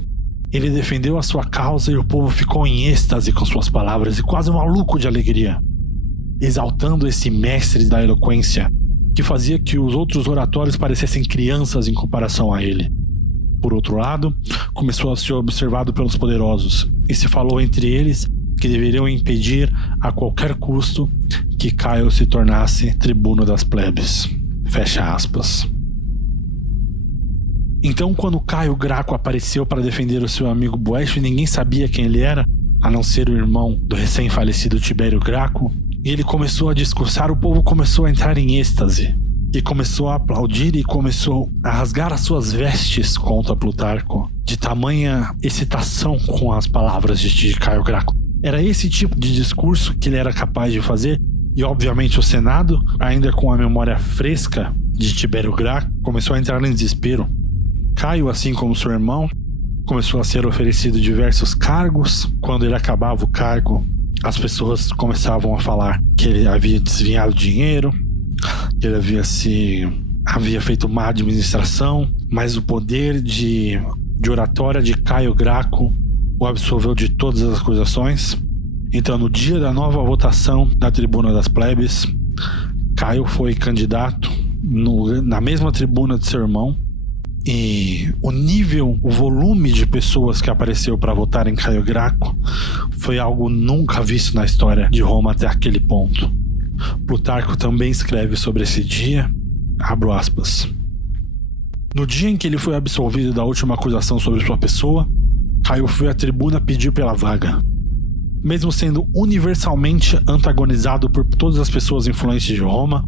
ele defendeu a sua causa e o povo ficou em êxtase com suas palavras e quase maluco de alegria, exaltando esse mestre da eloquência que fazia que os outros oratórios parecessem crianças em comparação a ele. por outro lado, começou a ser observado pelos poderosos e se falou entre eles que deveriam impedir a qualquer custo que Caio se tornasse tribuno das plebes. Fecha aspas. Então, quando Caio Graco apareceu para defender o seu amigo Boécio, ninguém sabia quem ele era, a não ser o irmão do recém-falecido Tibério Graco, e ele começou a discursar, o povo começou a entrar em êxtase, e começou a aplaudir e começou a rasgar as suas vestes contra Plutarco, de tamanha excitação com as palavras de Caio Graco. Era esse tipo de discurso que ele era capaz de fazer, e obviamente o Senado, ainda com a memória fresca de Tibério Graco, começou a entrar em desespero. Caio, assim como seu irmão, começou a ser oferecido diversos cargos. Quando ele acabava o cargo, as pessoas começavam a falar que ele havia desviado dinheiro, que ele havia feito má administração, mas o poder de oratória de Caio Graco o absolveu de todas as acusações. Então, no dia da nova votação da tribuna das plebes, Caio foi candidato na mesma tribuna de seu irmão, e o volume de pessoas que apareceu para votar em Caio Graco foi algo nunca visto na história de Roma até aquele ponto. Plutarco também escreve sobre esse dia, abro aspas. No dia em que ele foi absolvido da última acusação sobre sua pessoa, Caio foi à tribuna pedir pela vaga. Mesmo sendo universalmente antagonizado por todas as pessoas influentes de Roma,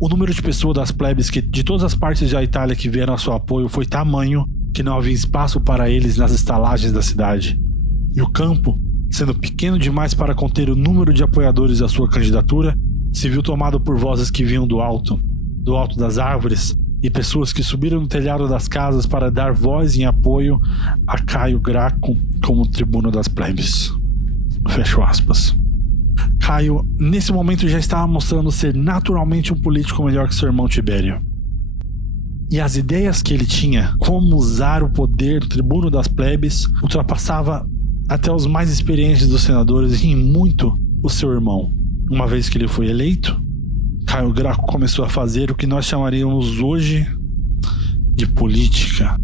o número de pessoas das plebes de todas as partes da Itália que vieram a seu apoio foi tamanho que não havia espaço para eles nas estalagens da cidade. E o campo, sendo pequeno demais para conter o número de apoiadores da sua candidatura, se viu tomado por vozes que vinham do alto das árvores, e pessoas que subiram no telhado das casas para dar voz em apoio a Caio Graco como tribuno das plebes. Fecho aspas. Caio, nesse momento, já estava mostrando ser naturalmente um político melhor que seu irmão Tibério. E as ideias que ele tinha, como usar o poder do tribuno das plebes, ultrapassava até os mais experientes dos senadores e em muito o seu irmão. Uma vez que ele foi eleito, Caio Graco começou a fazer o que nós chamaríamos hoje de política.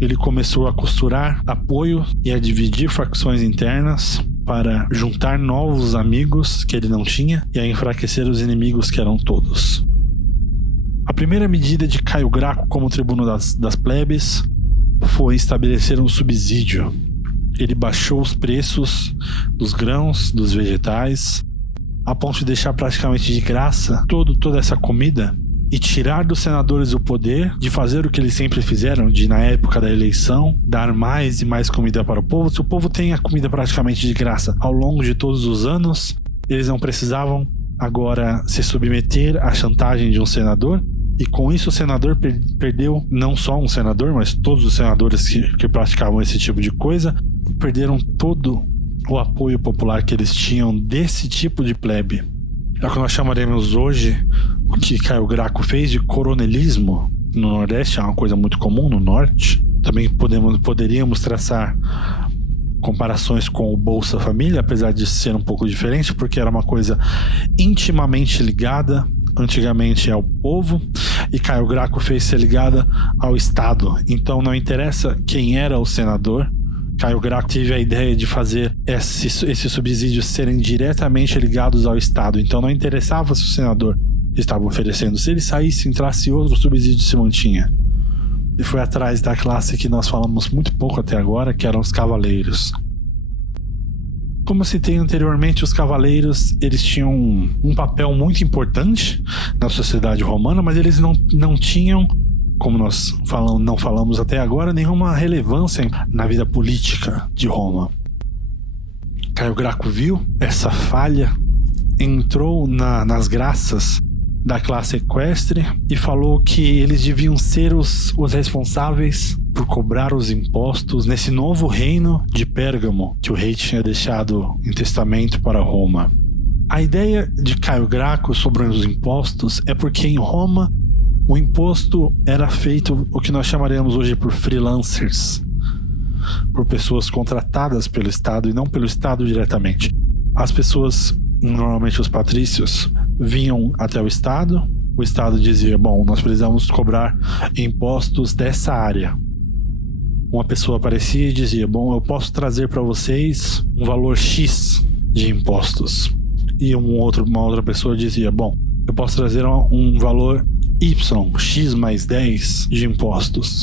Ele começou a costurar apoio e a dividir facções internas para juntar novos amigos que ele não tinha e a enfraquecer os inimigos que eram todos. A primeira medida de Caio Graco como tribuno das plebes foi estabelecer um subsídio. Ele baixou os preços dos grãos, dos vegetais, a ponto de deixar praticamente de graça toda essa comida e tirar dos senadores o poder de fazer o que eles sempre fizeram, de, na época da eleição, dar mais e mais comida para o povo. Se o povo tem a comida praticamente de graça ao longo de todos os anos, eles não precisavam agora se submeter à chantagem de um senador, e com isso o senador perdeu, não só um senador, mas todos os senadores que praticavam esse tipo de coisa, perderam todo o apoio popular que eles tinham desse tipo de plebe. É o que nós chamaremos hoje, o que Caio Graco fez, de coronelismo no Nordeste. É uma coisa muito comum no Norte. Também poderíamos traçar comparações com o Bolsa Família, apesar de ser um pouco diferente, porque era uma coisa intimamente ligada antigamente ao povo, e Caio Graco fez ser ligada ao Estado. Então não interessa quem era o senador, Caio Graco teve a ideia de fazer esses subsídios serem diretamente ligados ao Estado. Então não interessava se o senador estava oferecendo. Se ele saísse, entrasse outro, o subsídio se mantinha. E foi atrás da classe que nós falamos muito pouco até agora, que eram os cavaleiros. Como eu citei anteriormente, os cavaleiros eles tinham um papel muito importante na sociedade romana, mas eles não tinham, como nós não falamos até agora, nenhuma relevância na vida política de Roma. Caio Graco viu essa falha, entrou nas graças da classe equestre e falou que eles deviam ser os responsáveis por cobrar os impostos nesse novo reino de Pérgamo que o rei tinha deixado em testamento para Roma. A ideia de Caio Graco sobre os impostos é porque em Roma o imposto era feito o que nós chamaremos hoje por freelancers, por pessoas contratadas pelo Estado e não pelo Estado diretamente. As pessoas, normalmente os patrícios, vinham até o Estado dizia, bom, nós precisamos cobrar impostos dessa área. uma pessoa aparecia e dizia: bom, eu posso trazer para vocês um valor X de impostos. E uma outra pessoa dizia: bom, eu posso trazer um valor Y, X mais 10 de impostos.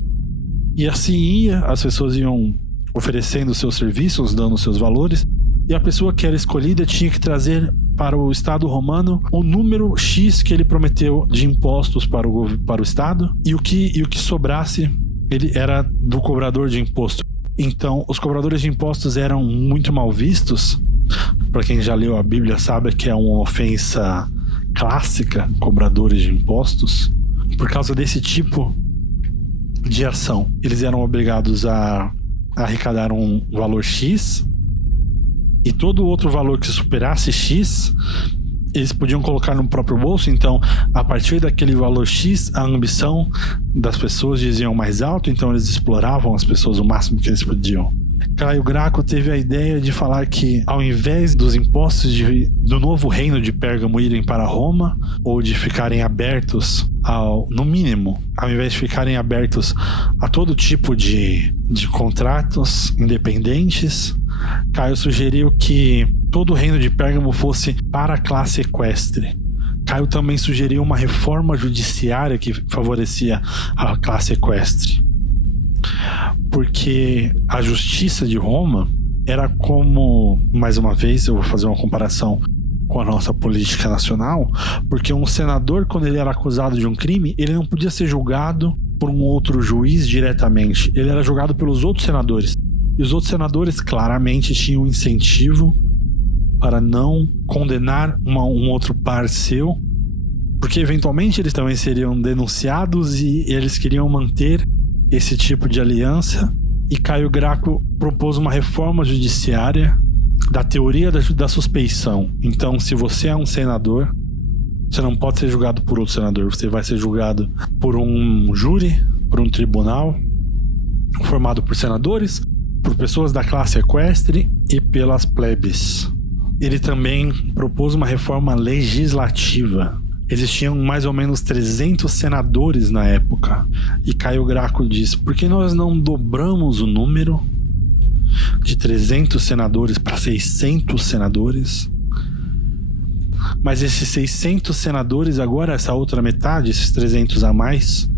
E assim ia, as pessoas iam oferecendo seus serviços, dando seus valores, e a pessoa que era escolhida tinha que trazer para o Estado romano o número X que ele prometeu de impostos para o Estado, e o que sobrasse ele era do cobrador de imposto. Então, os cobradores de impostos eram muito mal vistos. Para quem já leu a Bíblia sabe que é uma ofensa clássica, cobradores de impostos, por causa desse tipo de ação. Eles eram obrigados a arrecadar um valor X, e todo outro valor que superasse X eles podiam colocar no próprio bolso. Então, a partir daquele valor X, a ambição das pessoas diziam mais alto, então eles exploravam as pessoas o máximo que eles podiam. Caio Graco teve a ideia de falar que, ao invés dos impostos do novo reino de Pérgamo irem para Roma, ou de ficarem abertos no mínimo, ao invés de ficarem abertos a todo tipo de contratos independentes, Caio sugeriu que todo o reino de Pérgamo fosse para a classe equestre. Caio também sugeriu uma reforma judiciária que favorecia a classe equestre, porque a justiça de Roma era como, mais uma vez eu vou fazer uma comparação com a nossa política nacional, porque um senador, quando ele era acusado de um crime, ele não podia ser julgado por um outro juiz diretamente, ele era julgado pelos outros senadores, e os outros senadores claramente tinham incentivo para não condenar um outro par seu, porque eventualmente eles também seriam denunciados e eles queriam manter esse tipo de aliança. E Caio Graco propôs uma reforma judiciária da teoria da suspeição. Então, se você é um senador, você não pode ser julgado por outro senador, você vai ser julgado por um júri, por um tribunal formado por senadores, por pessoas da classe equestre e pelas plebes. Ele também propôs uma reforma legislativa. Existiam mais ou menos 300 senadores na época. E Caio Graco diz: por que nós não dobramos o número de 300 senadores para 600 senadores? Mas esses 600 senadores agora, essa outra metade, esses 300 a mais,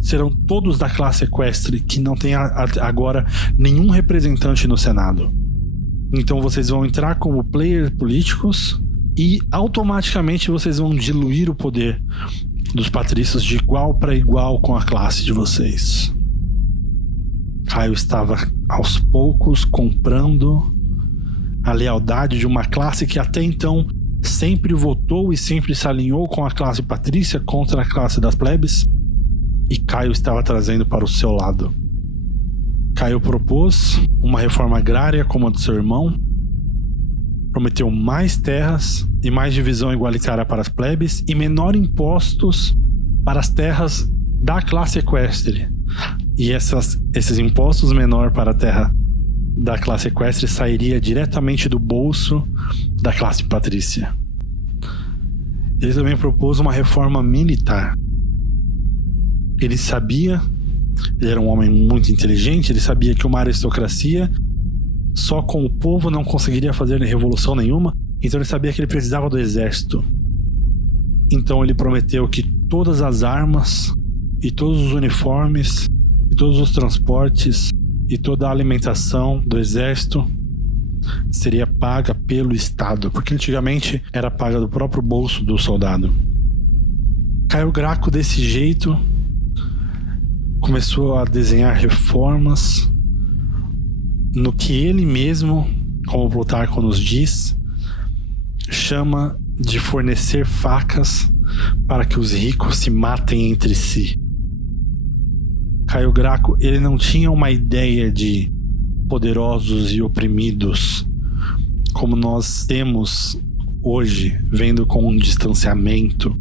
serão todos da classe equestre, que não tem agora nenhum representante no Senado. Então vocês vão entrar como players políticos e automaticamente vocês vão diluir o poder dos patrícios de igual para igual com a classe de vocês. Caio estava aos poucos comprando a lealdade de uma classe que até então sempre votou e sempre se alinhou com a classe patrícia contra a classe das plebes, e Caio estava trazendo para o seu lado. Caio propôs uma reforma agrária como a do seu irmão, prometeu mais terras e mais divisão igualitária para as plebes e menor impostos para as terras da classe equestre. E esses impostos menor para a terra da classe equestre sairia diretamente do bolso da classe patrícia. Ele também propôs uma reforma militar. Ele era um homem muito inteligente, ele sabia que uma aristocracia só com o povo não conseguiria fazer revolução nenhuma, então ele sabia que ele precisava do exército. Então ele prometeu que todas as armas e todos os uniformes e todos os transportes e toda a alimentação do exército seria paga pelo Estado, porque antigamente era paga do próprio bolso do soldado. Caio Graco, desse jeito, começou a desenhar reformas no que ele mesmo, como Plutarco nos diz, chama de fornecer facas para que os ricos se matem entre si. Caio Graco, ele não tinha uma ideia de poderosos e oprimidos como nós temos hoje, vendo com um distanciamento,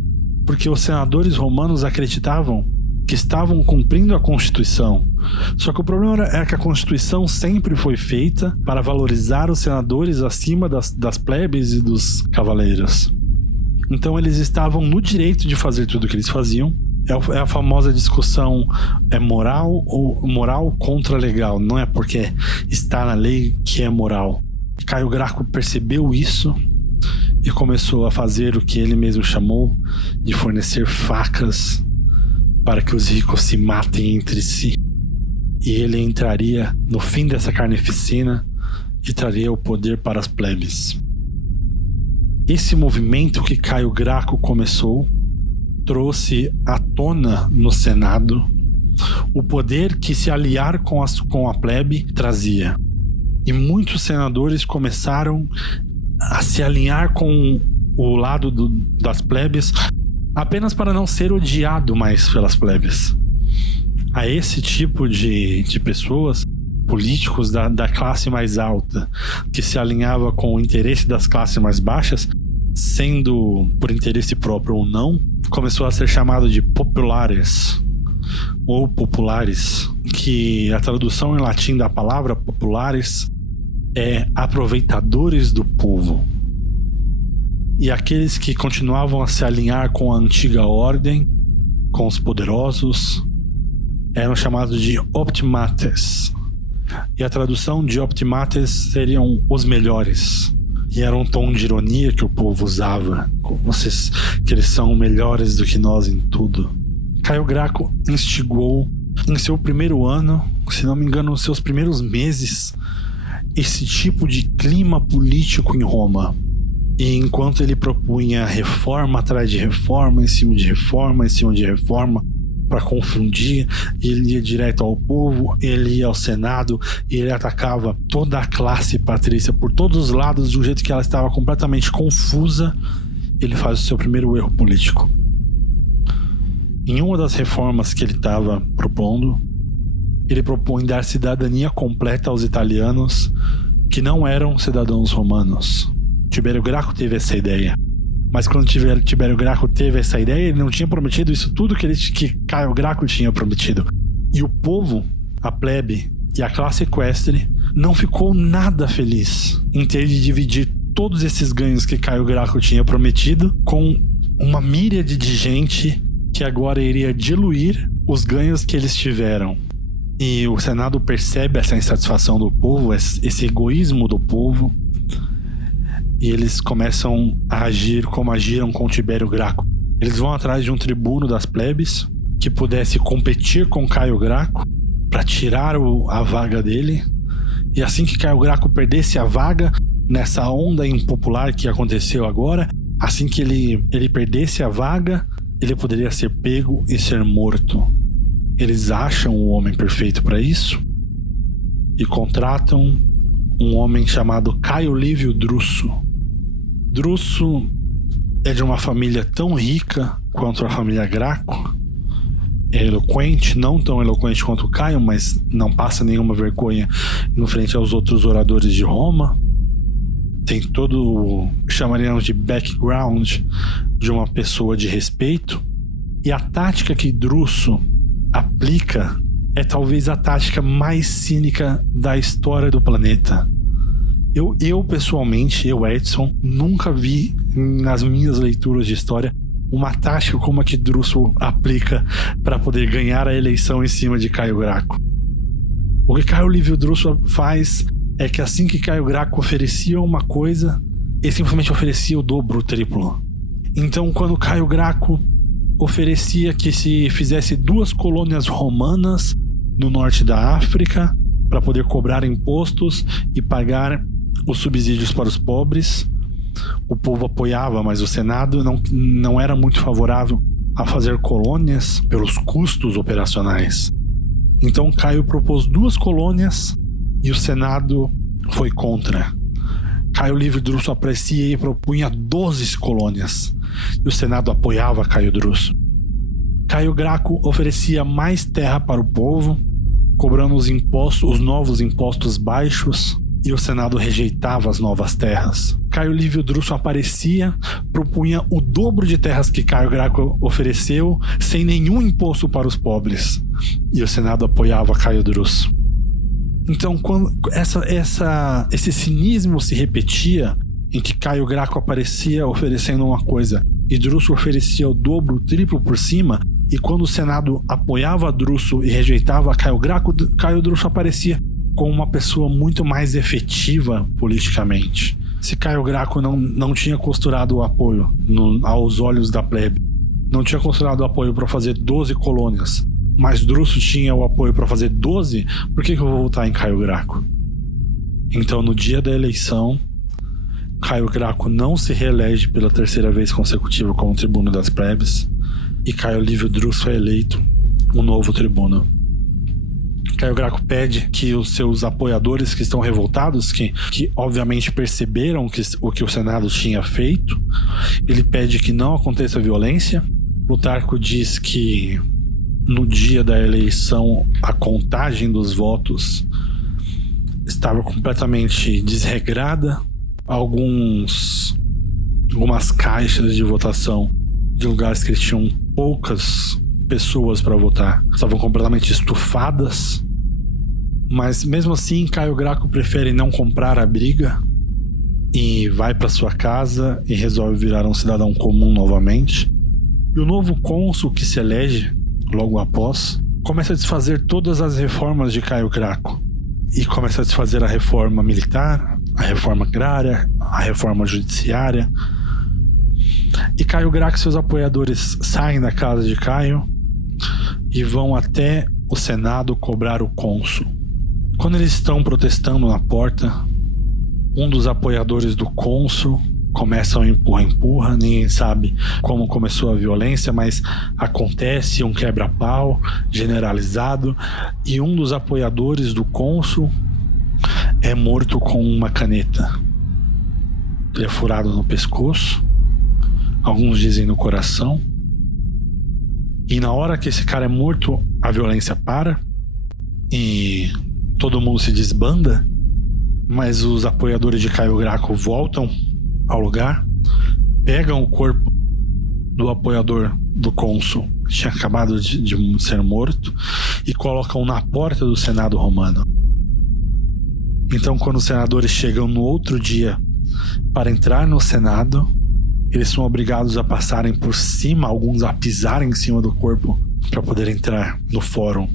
porque os senadores romanos acreditavam que estavam cumprindo a Constituição. Só que o problema é que a Constituição sempre foi feita para valorizar os senadores acima das plebes e dos cavaleiros. Então eles estavam no direito de fazer tudo o que eles faziam, É a famosa discussão, é moral ou moral contra legal? Não é porque está na lei que é moral. Caio Graco percebeu isso e começou a fazer o que ele mesmo chamou de fornecer facas para que os ricos se matem entre si. E ele entraria no fim dessa carnificina e traria o poder para as plebes. Esse movimento que Caio Graco começou trouxe à tona no Senado o poder que se aliar com a plebe trazia. E muitos senadores começaram a se alinhar com o lado das plebes apenas para não ser odiado mais pelas plebes. A esse tipo de pessoas, políticos da classe mais alta, que se alinhava com o interesse das classes mais baixas, sendo por interesse próprio ou não, começou a ser chamado de populares ou populares, que a tradução em latim da palavra populares é aproveitadores do povo. E aqueles que continuavam a se alinhar com a antiga ordem, com os poderosos, eram chamados de optimates. E a tradução de optimates seriam os melhores. E era um tom de ironia que o povo usava. Vocês, que eles são melhores do que nós em tudo. Caio Graco instigou, em seu primeiro ano, se não me engano, nos seus primeiros meses, esse tipo de clima político em Roma. E enquanto ele propunha reforma atrás de reforma, em cima de reforma, em cima de reforma, para confundir, ele ia direto ao povo, ele ia ao Senado, e ele atacava toda a classe patrícia por todos os lados, de um jeito que ela estava completamente confusa. Ele faz o seu primeiro erro político. Em uma das reformas que ele estava propondo, ele propõe dar cidadania completa aos italianos que não eram cidadãos romanos. Tibério Graco teve essa ideia. Mas quando Tibério Graco teve essa ideia, ele não tinha prometido isso tudo que Caio Graco tinha prometido. E o povo, a plebe e a classe equestre não ficou nada feliz em ter de dividir todos esses ganhos que Caio Graco tinha prometido com uma míriade de gente que agora iria diluir os ganhos que eles tiveram. E o Senado percebe essa insatisfação do povo, esse egoísmo do povo, e eles começam a agir como agiram com Tibério Graco. Eles vão atrás de um tribuno das plebes que pudesse competir com Caio Graco para tirar a vaga dele. E assim que Caio Graco perdesse a vaga, nessa onda impopular que aconteceu agora, assim que ele perdesse a vaga, ele poderia ser pego e ser morto. Eles acham o homem perfeito para isso e contratam um homem chamado Caio Lívio Druso. Druso é de uma família tão rica quanto a família Graco. É eloquente, não tão eloquente quanto o Caio, mas não passa nenhuma vergonha em frente aos outros oradores de Roma. Tem todo, chamaríamos de background de uma pessoa de respeito. E a tática que Druso aplica é talvez a tática mais cínica da história do planeta. Eu pessoalmente, Edson, nunca vi nas minhas leituras de história uma tática como a que Druso aplica para poder ganhar a eleição em cima de Caio Graco. O que Caio Lívio Druso faz é que assim que Caio Graco oferecia uma coisa, ele simplesmente oferecia o dobro, o triplo. Então, quando Caio Graco oferecia que se fizesse 2 colônias romanas no norte da África para poder cobrar impostos e pagar os subsídios para os pobres, o povo apoiava, mas o Senado não era muito favorável a fazer colônias pelos custos operacionais. Então Caio propôs 2 colônias e o Senado foi contra. Caio Lívio Druso aparecia e propunha 12 colônias e o Senado apoiava Caio Druso. Caio Graco oferecia mais terra para o povo, cobrando os novos impostos baixos, e o Senado rejeitava as novas terras. Caio Lívio Druso aparecia, propunha o dobro de terras que Caio Graco ofereceu, sem nenhum imposto para os pobres, e o Senado apoiava Caio Druso. Então, quando esse cinismo se repetia, em que Caio Graco aparecia oferecendo uma coisa e Druso oferecia o dobro, o triplo por cima, E quando o Senado apoiava Druso e rejeitava Caio Graco, Caio Druso aparecia como uma pessoa muito mais efetiva politicamente. Se Caio Graco não tinha costurado o apoio aos olhos da plebe, não tinha costurado o apoio para fazer 12 colônias, mas Druso tinha o apoio para fazer 12, por que eu vou votar em Caio Graco? Então, no dia da eleição, Caio Graco não se reelege pela terceira vez consecutiva como tribuno das plebes, e Caio Lívio Druso é eleito o novo tribuno. Caio Graco pede que os seus apoiadores que estão revoltados, que obviamente perceberam o que o Senado tinha feito, ele pede que não aconteça violência. Plutarco diz que no dia da eleição a contagem dos votos estava completamente desregrada. Algumas caixas de votação de lugares que tinham poucas pessoas para votar estavam completamente estufadas, mas mesmo assim Caio Graco prefere não comprar a briga e vai para sua casa e resolve virar um cidadão comum novamente. E o novo cônsul que se elege logo após começa a desfazer todas as reformas de Caio Graco e começa a desfazer a reforma militar, a reforma agrária, a reforma judiciária. E Caio Graco e seus apoiadores saem da casa de Caio e vão até o Senado cobrar o cônsul. Quando eles estão protestando na porta, um dos apoiadores do cônsul começa um empurra-empurra, ninguém sabe como começou a violência, mas acontece um quebra-pau generalizado e um dos apoiadores do cônsul é morto com uma caneta. Ele é furado no pescoço, alguns dizem no coração. E na hora que esse cara é morto, a violência para e todo mundo se desbanda, mas os apoiadores de Caio Graco voltam ao lugar, pegam o corpo do apoiador do cônsul que tinha acabado de ser morto e colocam na porta do Senado romano. Então, quando os senadores chegam no outro dia para entrar no Senado, eles são obrigados a passarem por cima, alguns a pisarem em cima do corpo para poder entrar no fórum.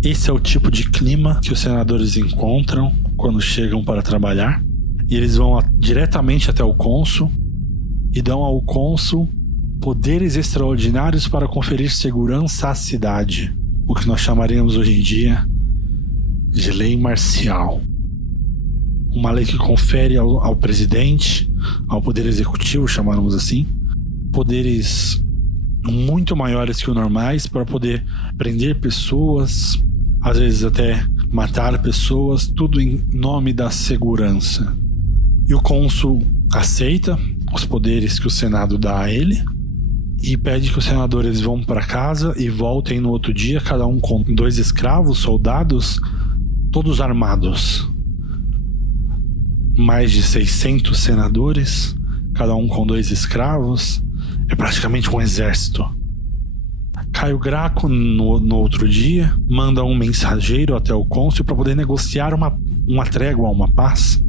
Esse é o tipo de clima que os senadores encontram quando chegam para trabalhar. E eles vão diretamente até o cônsul e dão ao cônsul poderes extraordinários para conferir segurança à cidade, o que nós chamaríamos hoje em dia de lei marcial. Uma lei que confere ao presidente, ao poder executivo, chamamos assim, poderes muito maiores que o normais para poder prender pessoas, às vezes até matar pessoas, tudo em nome da segurança. E o cônsul aceita os poderes que o Senado dá a ele e pede que os senadores vão para casa e voltem no outro dia, cada um com 2 escravos, soldados, todos armados. Mais de 600 senadores, cada um com 2 escravos. É praticamente um exército. Caio Graco, no outro dia, manda um mensageiro até o cônsul para poder negociar uma trégua, uma paz.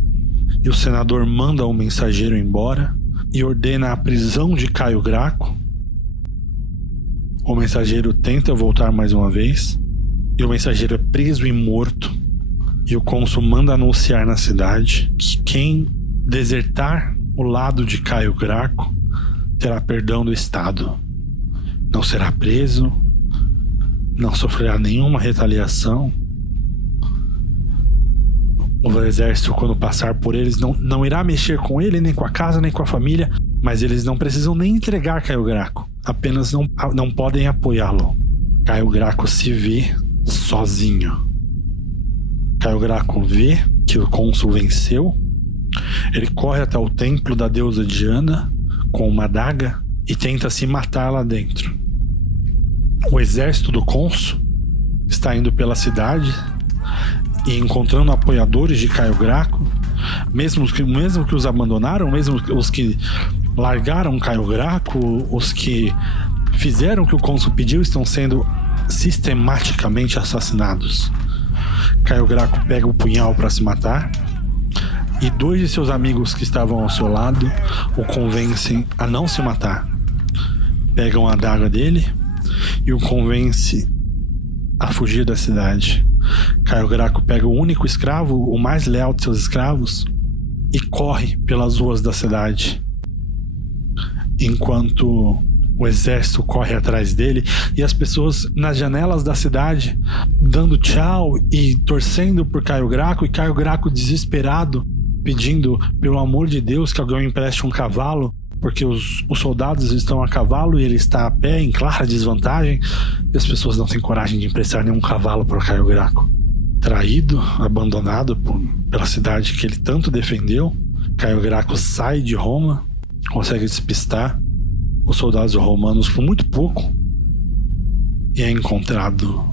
E o senador manda o mensageiro embora e ordena a prisão de Caio Graco. O mensageiro tenta voltar mais uma vez e o mensageiro é preso e morto. E o cônsul manda anunciar na cidade que quem desertar o lado de Caio Graco terá perdão do Estado. Não será preso, não sofrerá nenhuma retaliação. O exército, quando passar por eles, não irá mexer com ele, nem com a casa, nem com a família, mas eles não precisam nem entregar Caio Graco, apenas não podem apoiá-lo. Caio Graco se vê sozinho. Caio Graco vê que o cônsul venceu, ele corre até o templo da deusa Diana com uma adaga e tenta se matar lá dentro. O exército do cônsul está indo pela cidade e encontrando apoiadores de Caio Graco, mesmo que os abandonaram, mesmo os que largaram Caio Graco, os que fizeram o que o cônsul pediu, estão sendo sistematicamente assassinados. Caio Graco pega o punhal para se matar e 2 de seus amigos que estavam ao seu lado o convencem a não se matar. Pegam a adaga dele e o convence a fugir da cidade. Caio Graco pega o único escravo, o mais leal de seus escravos, e corre pelas ruas da cidade, enquanto o exército corre atrás dele e as pessoas nas janelas da cidade dando tchau e torcendo por Caio Graco, e Caio Graco desesperado pedindo pelo amor de Deus que alguém empreste um cavalo, porque os soldados estão a cavalo e ele está a pé em clara desvantagem, e as pessoas não têm coragem de emprestar nenhum cavalo para Caio Graco. Traído, abandonado pela cidade que ele tanto defendeu, Caio Graco sai de Roma, consegue despistar os soldados romanos por muito pouco e é encontrado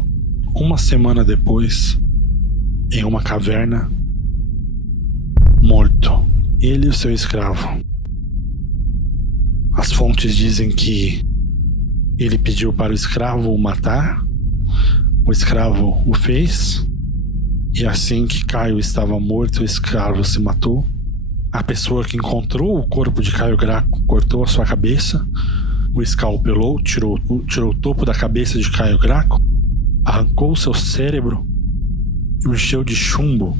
uma semana depois em uma caverna, morto, ele e o seu escravo. As fontes dizem que ele pediu para o escravo o matar, o escravo o fez, e assim que Caio estava morto, o escravo se matou. A pessoa que encontrou o corpo de Caio Graco cortou a sua cabeça, o escalpelou, tirou o topo da cabeça de Caio Graco, arrancou o seu cérebro e o encheu de chumbo,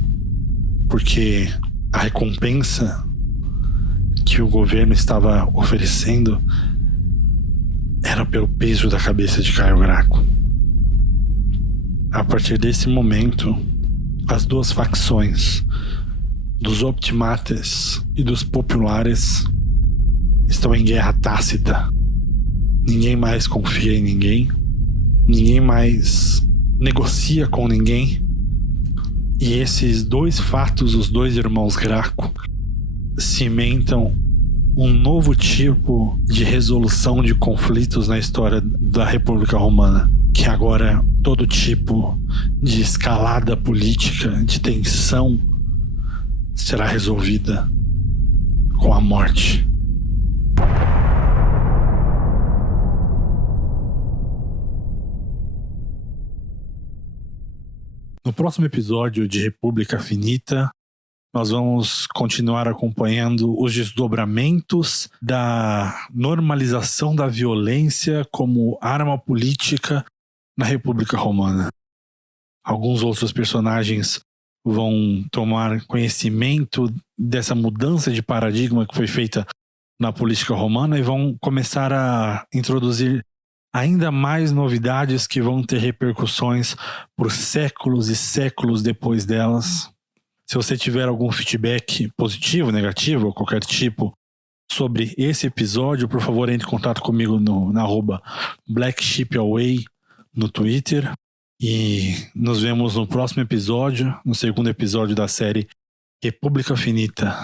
porque a recompensa que o governo estava oferecendo era pelo peso da cabeça de Caio Graco. A partir desse momento, as duas facções dos optimates e dos populares estão em guerra tácita. Ninguém mais confia em ninguém, ninguém mais negocia com ninguém, e esses dois fatos, os dois irmãos Graco, cimentam um novo tipo de resolução de conflitos na história da República Romana, que agora todo tipo de escalada política, de tensão, será resolvida com a morte. No próximo episódio de República Finita, nós vamos continuar acompanhando os desdobramentos da normalização da violência como arma política na República Romana. Alguns outros personagens vão tomar conhecimento dessa mudança de paradigma que foi feita na política romana e vão começar a introduzir ainda mais novidades que vão ter repercussões por séculos e séculos depois delas. Se você tiver algum feedback positivo, negativo ou qualquer tipo sobre esse episódio, por favor, entre em contato comigo na @BlackShipAway no Twitter. E nos vemos no próximo episódio, no segundo episódio da série República Finita.